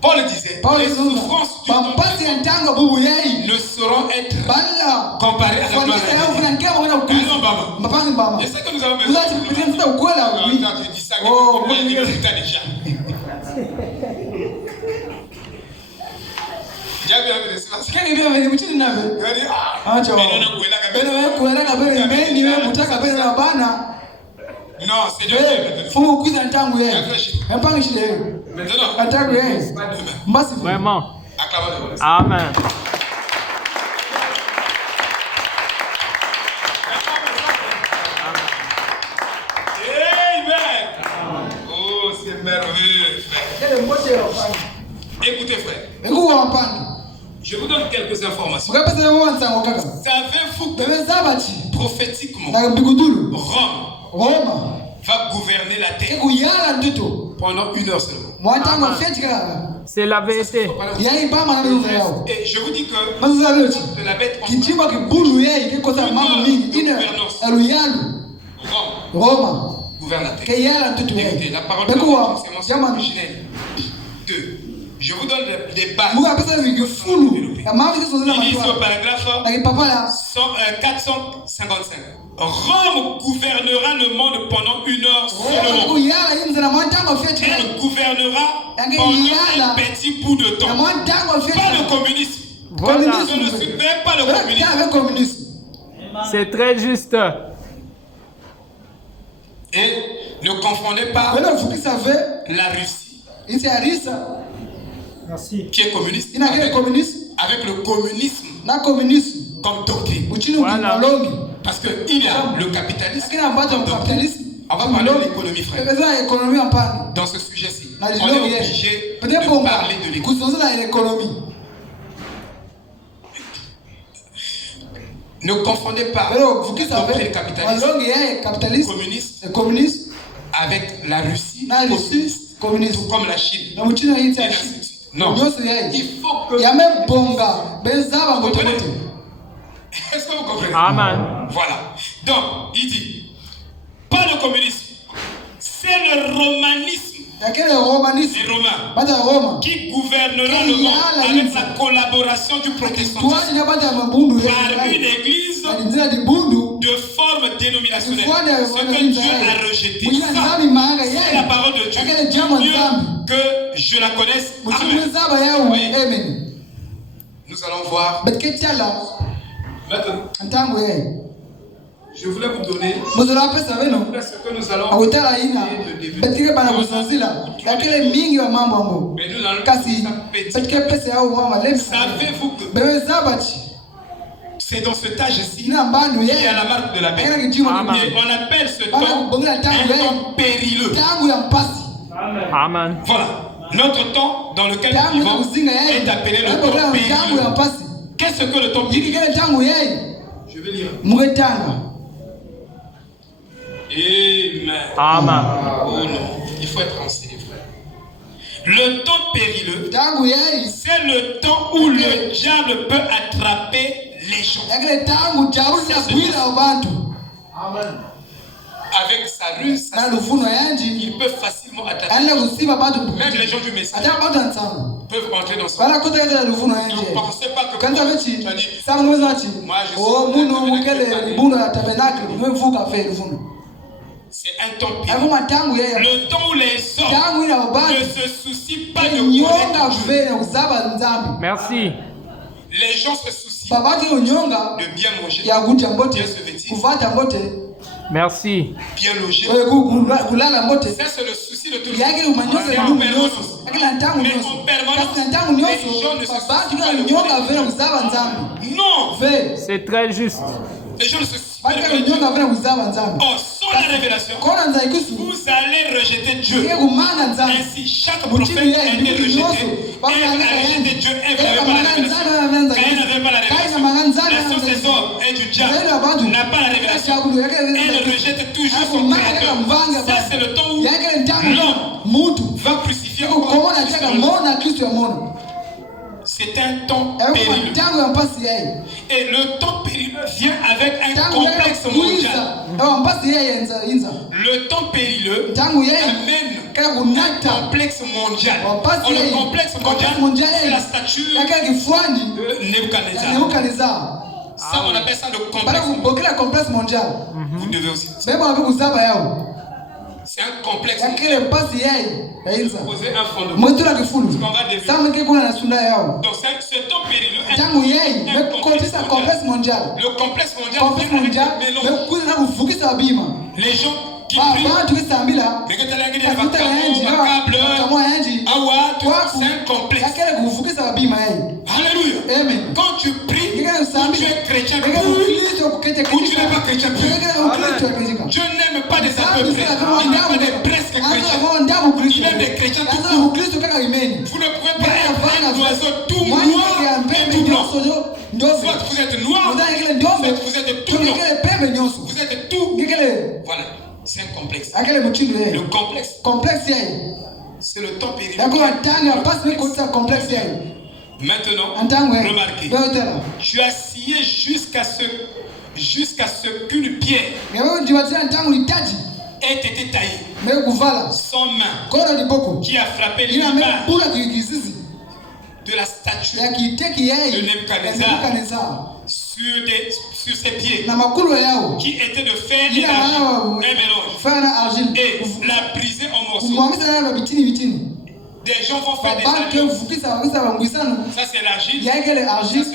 Paul disait, les souffrances du temps ne sauront être comparées à la gloire de Dieu. Et c'est que nous avons besoin. Tu dis ça, pourquoi il dit que tu as déjà? Non, c'est Dieu. Vraiment. Amen. Oh, c'est merveilleux, frère. Écoutez, frère. Je vous donne quelques informations. Savez-vous que prophétiquement, Rome va gouverner la terre pendant 1 heure seulement? C'est la vérité. Et je vous dis que de la bête Rome gouverne la terre. Écoutez, la parole de Dieu c'est originelle. 2. Je vous donne des bases. Il dit au paragraphe 455. Rome gouvernera le monde pendant 1 heure seulement. Elle gouvernera pendant un petit bout de temps. Pas le communisme. Voilà. Je ne soutiens pas le communisme. C'est très juste. Et ne confondez pas la Russie, qui est communiste, avec le communisme comme doctrine. Voilà. Parce qu'il y a le capitalisme. On va parler de l'économie, frère. Dans ce sujet-ci, on est obligé de parler de l'économie. Ne confondez pas le capitalisme communiste avec la Russie communiste, tout comme la Chine. Non, il faut que... Est-ce que vous comprenez? Amen. Voilà. Donc, il dit, pas le communisme, c'est le romanisme les Romains qui gouvernera le monde avec la collaboration du protestantisme par une église de forme dénominationnelle. Ce que Dieu a rejeté, ça, c'est la parole de Dieu. Mieux que je la connaisse. Amen. Oui. Nous allons voir. Maintenant, je voulais vous donner ce que nous allons savez-vous que c'est dans ce âge-ci qu'il y a la marque de la bête. Et on appelle ce temps un temps périlleux. Amen. Voilà. Notre temps dans lequel nous vivons est appelé le temps périlleux. Qu'est-ce que le temps périlleux? Je vais lire. Amen. Amen. Oh non, il faut être renseigné, frère. Le temps périlleux, c'est le temps où le diable peut attraper les gens. Avec sa ruse, il peut facilement attaquer. Même les gens du message peuvent entrer dans ça. Ne pensez pas que tu as dit, moi je suis c'est un temps périlleux. Le temps où les hommes ne se soucient pas de connaître Dieu. Merci. Les gens se soucient de bien manger, bien se vêtir, merci, bien loger. Ça c'est le souci de tout le monde. C'est en permanence. Mais en permanence, les gens ne se soucient pas de Dieu. Non. c'est très juste. Les gens ne se soucient pas de Dieu. Oh, sans la révélation, vous allez rejeter Dieu. Ainsi, chaque prophète a été rejeté. Ève a rejeté Dieu. Ève n'avait pas la révélation. Caïn n'avait pas la révélation. La source des hommes et du diable n'a pas la révélation. Elle rejette toujours son créateur. Ça, c'est le temps où l'homme va crucifier encore Christ. C'est un temps périlleux. Et le temps périlleux vient avec un complexe mondial. Le temps périlleux amène un complexe mondial. Le complexe mondial, c'est la statue de Nebuchadnezzar. Ça, on appelle ça le complexe mondial. Vous devez aussi. C'est un complexe. Poser un fondement. Ce qu'on va développer. Donc ce temps périlleux est un complexe mondial. Le complexe mondial les gens qui prient, c'est un complexe. Alléluia. Quand tu pries, tu es chrétien ou tu n'es pas chrétien. Dieu n'aime pas des apeuples. Il n'aime pas des presque chrétiens. Il aime des chrétiens tout court. Vous ne pouvez pas être un oiseau tout noir et tout blanc. Soit vous êtes noir, soit vous êtes tout blanc. Vous êtes tout. Voilà. C'est un complexe. Le complexe, c'est le temps périlleux. Maintenant, remarquez, tu as scié jusqu'à ce qu'une pierre ait été taillée sans main, qui a frappé l'image de la statue de Nebuchadnezzar sur ses pieds, qui était de fer et d'argile, un mélange, et l'a brisé en morceaux. Des gens vont faire des alliances. Ça c'est l'argile, ça c'est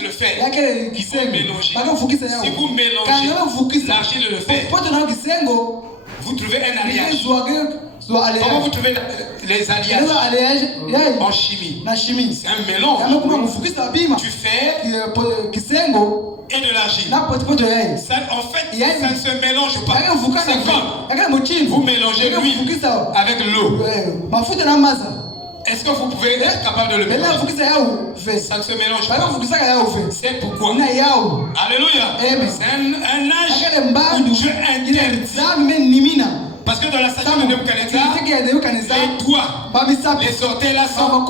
le fer. Ils vont mélanger. Si vous mélangez l'argile et le fer, vous trouvez un alliage. Comment vous trouvez les alliages en chimie? C'est un mélange du fer et de l'argile. En fait, ça ne se mélange pas. C'est comme vous mélangez l'huile avec l'eau. Est-ce que vous pouvez être capable de le mélanger? Ça ne se mélange pas. C'est pourquoi. Alléluia. C'est un âge où Dieu interdit. Parce que dans la statue de Nebuchadnezzar, les doigts, les orteils là sont en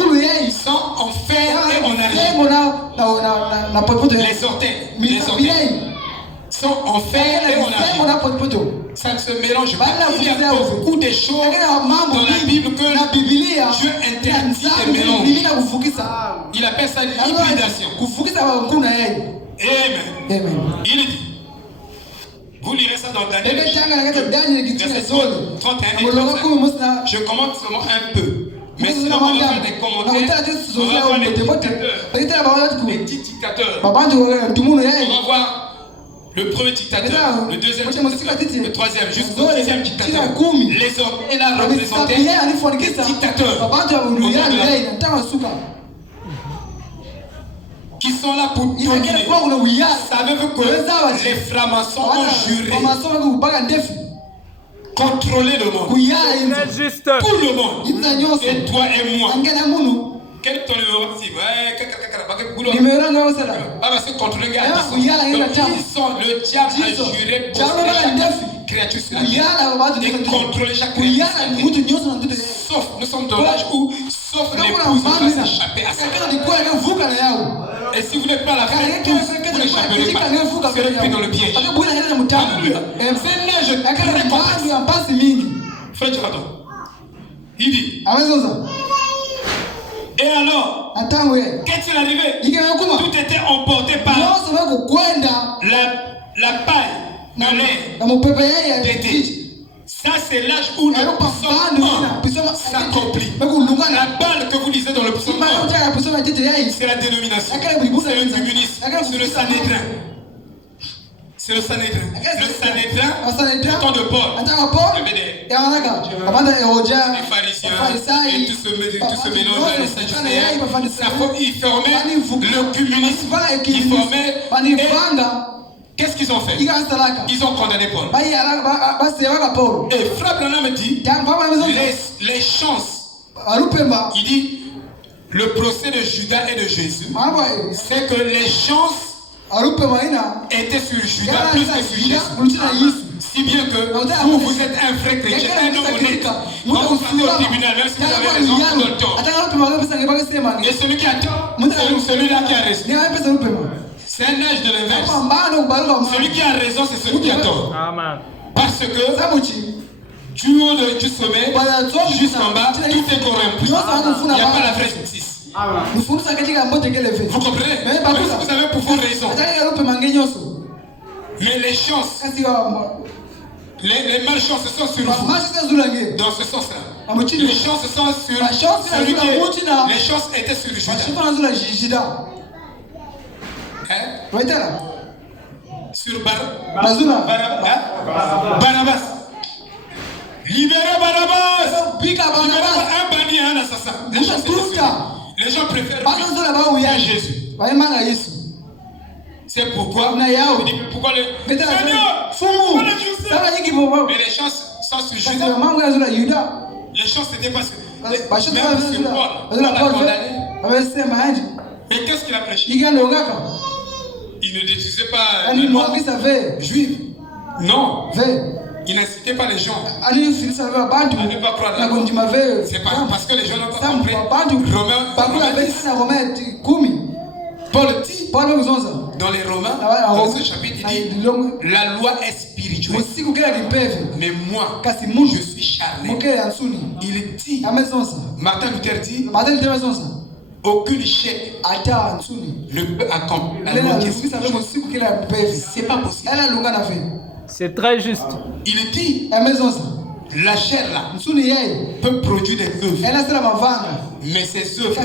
fer et en argile. Les orteils. sont en fer et en argent. Ça ne se mélange pas. Il y a beaucoup de choses dans la Bible que Dieu interdit de mélanger. Il appelle ça l'hybridation. Amen. Il dit. Vous lirez ça dans Daniel, verset 31 et 35. Je commente seulement un peu. Mais sinon, on va faire des commentaires. On va voir les dictateurs. On va voir le premier dictateur, le deuxième dictateur, le troisième, jusqu'au sixième dictateur. Les hommes et la représenter les dictateurs qui sont là pour dominer. Savez-vous que les francs-maçons ont juré contrôler le monde. Juste. Tout le monde. Et toi et moi. Quel est ton numéro? C'est contrôler le gars. Ils sont le diable a juré pour chaque créature sur la terre et contrôler chaque créature. Sauf, nous sommes dans l'âge où, sauf l'épouse va s'échapper à ça. Et si vous n'êtes pas la fête, vous n'échapperez pas. Vous serez pris dans le piège. Alléluia. C'est neige très complexe. Frère Jonathan, il dit. Et alors, qu'est-il arrivé? Tout était emporté par la paille de l'air d'été. Ça, c'est l'âge où le psaume 1 s'accomplit. La balle que vous lisez dans le psaume 1, c'est la dénomination. C'est le communisme. C'est le Sanhédrin. C'est le Sanhédrin. Le Sanhédrin, au temps de Paul, il y avait des pharisiens et tout ce mélange, les Sadducéens. Ils formaient le communisme. Ils formaient. Qu'est-ce qu'ils ont fait? Ils ont condamné Paul. Et Frère Branham me dit les chances. Il dit le procès de Judas et de Jésus, c'est que les chances étaient sur Judas plus que sur Jésus. Si bien que vous êtes un vrai chrétien, un homme honnête. Quand vous partez au tribunal, même si vous avez raison, vous avez tort. Et celui qui a tort, c'est celui-là qui a raison. C'est un âge de l'inverse. Celui qui a raison, c'est celui qui a tort. Amen. Parce que du haut du sommet jusqu'en bas, tout est corrompu. Il n'y a pas la vraie justice. Vous comprenez? Même si vous avez pour vous raison. Mais les chances, les malchances sont sur vous. Dans ce sens-là. Les chances sont sur celui qui est. Les chances étaient sur Judas. Sur Barabbas. Libérez Barabbas. Un banni et un assassin. Les gens préfèrent Jésus. C'est pourquoi pourquoi le Seigneur, mais les chances sont sur Judas. Les chances n'étaient pas sur Paul. On l'a condamné. Mais qu'est-ce qu'il a prêché? Il ne détruisait pas les lois juives. Non. Il n'incitait pas les gens à ne pas croire la loi. C'est parce que les gens n'ont pas compris. Paul dit dans les Romains, dans ce chapitre, il dit la loi est spirituelle. Mais moi, je suis charnel. Il dit, Martin Luther dit, aucune chair ne peut accomplir la loi qui est spirituelle. C'est pas possible. C'est très juste. Il dit, la chair là peut produire des œuvres. Mais ces œuvres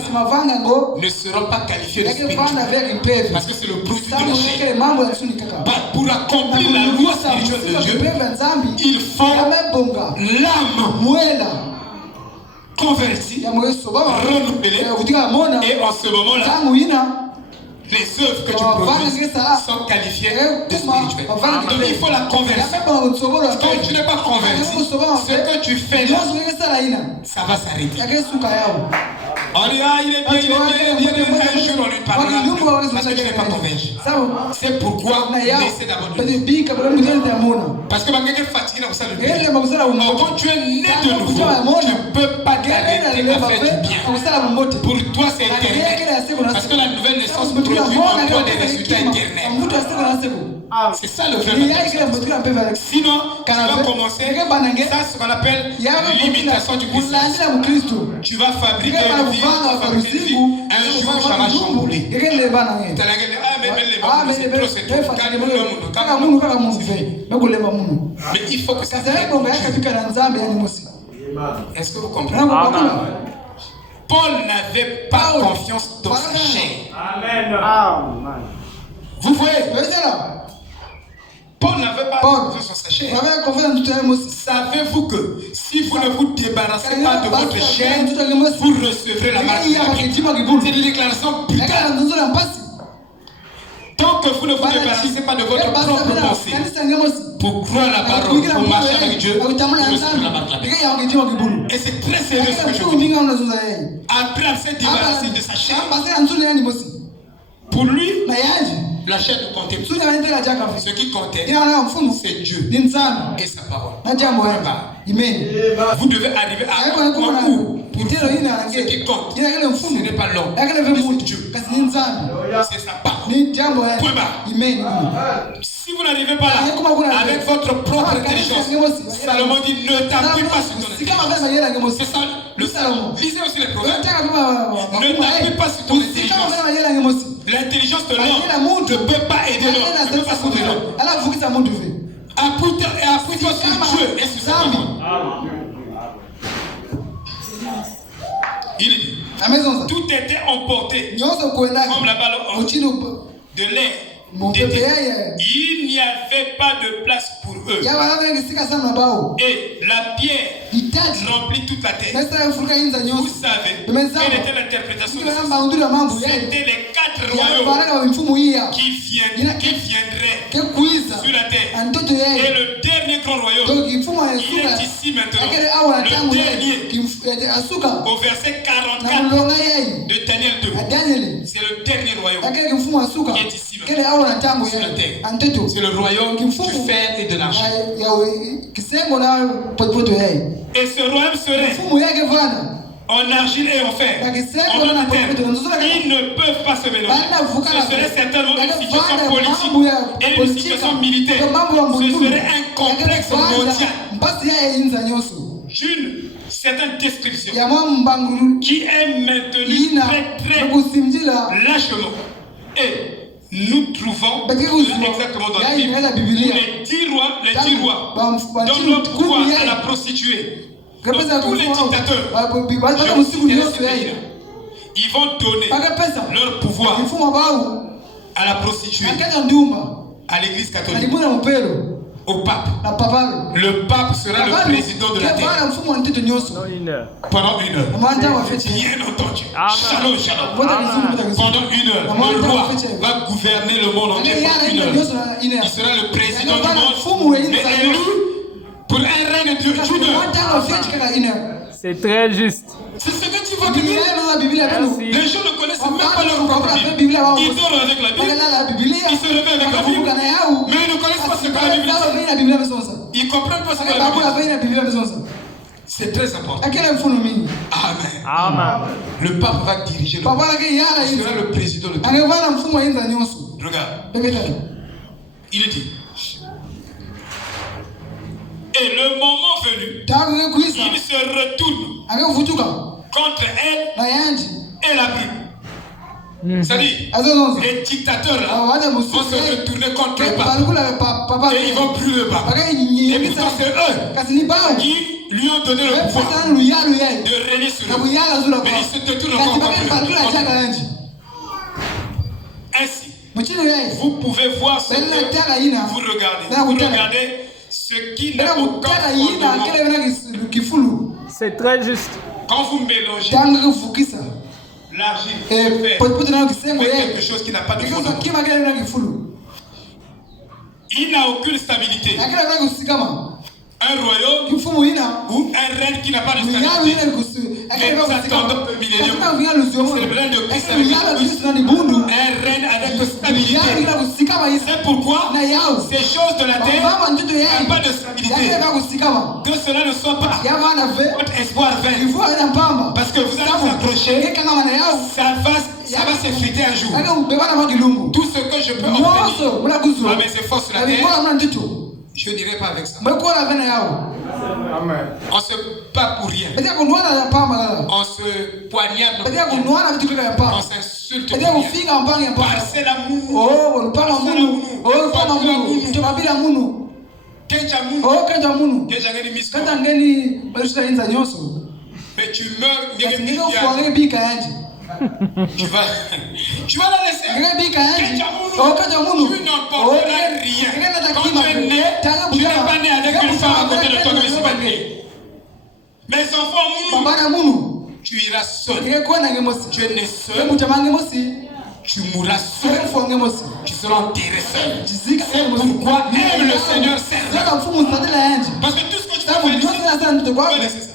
ne seront pas qualifiées de spirituelles. Parce que c'est le produit de la chair. Pour accomplir la loi spirituelle de Dieu, il faut l'âme convertie, renouvelée. Et en ce moment-là, les œuvres que tu produis sont qualifiées de spirituelles. Donc il faut la conversion. Quand tu n'es pas converti, ce que tu fais là, ça va s'arrêter. On dit, il est bien, un jour on lui parlera parce que tu n'es pas converti. C'est pourquoi on essaie d'abord de le. Parce que quelqu'un est fatigué dans ça le bien. Quand tu es né de nouveau, tu ne peux pas t'arrêter à faire du bien. Pour toi c'est éternel. Parce que la nouvelle naissance produit en toi des résultats éternels. C'est ça le vrai. Sinon, tu vas commencer. Ça, c'est ce qu'on appelle l'imitation du Christ. Tu vas fabriquer une vie, un jour, ça va chambouler. Mais il faut que ça soit. Est-ce que vous comprenez? Paul n'avait pas confiance dans sa chair. Amen. Vous voyez? Paul n'avait pas confiance dans sa chair. Savez-vous que si vous ne vous débarrassez pas de votre chair, vous recevrez la marque de la vie? C'est une déclaration brutale. Tant que vous ne vous débarrassez pas de votre propre pensée, pour croire la parole, pour marcher avec Dieu, vous recevrez la marque de la vie. Et c'est très sérieux ce que je vous dis. Après à se débarrasser de sa chair, pour lui, la chair ne comptait plus. Ce qui comptait, c'est Dieu et sa parole. Vous devez arriver à un point où, pour vous, ce qui compte, ce n'est pas l'homme, mais c'est Dieu. C'est sa parole. Point barre. Si vous n'arrivez pas là, avec votre propre intelligence, Salomon dit ne t'appuie pas sur ton intelligence. C'est ça le Salomon. Lisez aussi les proverbes. Ne t'appuie pas sur ton intelligence. L'intelligence de l'homme ne peut pas aider l'homme. Ne peut pas sauver l'homme. Appuie-toi sur Dieu et sur sa parole. Il dit, tout était emporté comme la balle de l'air. Il n'y avait pas de place pour eux. Et la pierre remplit toute la terre. Vous savez, quelle était l'interprétation de ça? C'était les 4 royaumes qui viendraient sur la terre. Et le dernier grand royaume, il est ici maintenant. Le dernier, au verset 44 de Daniel 2. C'est le dernier royaume qui est ici maintenant. Sur la terre. C'est le royaume du fer et de l'argent. Et ce royaume serait en argile et en fer. Ils ne peuvent pas se mélanger. Ce serait certainement une situation politique et une situation militaire. Ce serait un complexe mondial. Une certaine description qui est maintenue très lâchement. Et nous trouvons exactement dans la Bible où les 10 rois donnent leur pouvoir à la prostituée. Donc, tous les dictateurs, ils vont donner leur pouvoir à la prostituée, à l'église catholique, au pape. Le pape sera le président de la terre pendant 1 heure. Bien entendu. Shalom, shalom. Pendant 1 heure, le roi va gouverner le monde entier pendant 1 heure. Il sera le président du monde, mais élu pour un règne d'une heure. C'est très juste. C'est ce que tu vois de nous. Les gens ne connaissent même pas leur propre Bible. Ils dorment avec la Bible. Ils se réveillent avec la Bible. Mais ils ne connaissent pas ce que la Bible dit. Ils ne comprennent pas ce que la Bible dit. C'est très important. Amen. Le pape va diriger le monde. Il sera le président de tout. Regarde. Il dit. Et le moment venu, il se retourne contre elle et la Bible. C'est-à-dire, les dictateurs là, vont se retourner contre le pape. Et ils vont brûler le pape. Et pourtant, c'est eux qui lui ont donné le pouvoir de régner sur eux. Mais ils se détournent encore contre eux. Ainsi, vous pouvez voir ce que vous regardez. Vous regardez ce qui n'a aucun fondement. C'est très juste. Quand vous mélangez l'argile et le fer avec quelque chose qui n'a pas de fondement, il n'a aucune stabilité. Un royaume ou un règne qui n'a pas de stabilité attendons le millénium. C'est le plan de Christ avec un règne avec stabilité. C'est pourquoi ces choses de la terre n'ont pas de stabilité. Que cela ne soit pas votre espoir vain. Parce que vous allez vous accrocher, ça va s'effriter un jour. Tout ce que je peux obtenir par mes efforts sur la terre, je n'irai pas avec ça. On se bat pour rien. On se poignarde. On s'insulte pour rien. Parce mais tu meurs. Tu vas la laisser. Tu n'emporteras rien. Quand tu es né, tu n'es pas né avec une femme à côté de toi. Mes enfants, tu iras seul. Tu es né seul. Tu mourras seul. Tu seras enterré seul. C'est pourquoi aime le Seigneur seul. Parce que tout ce que tu fais, tu vas laisser ça.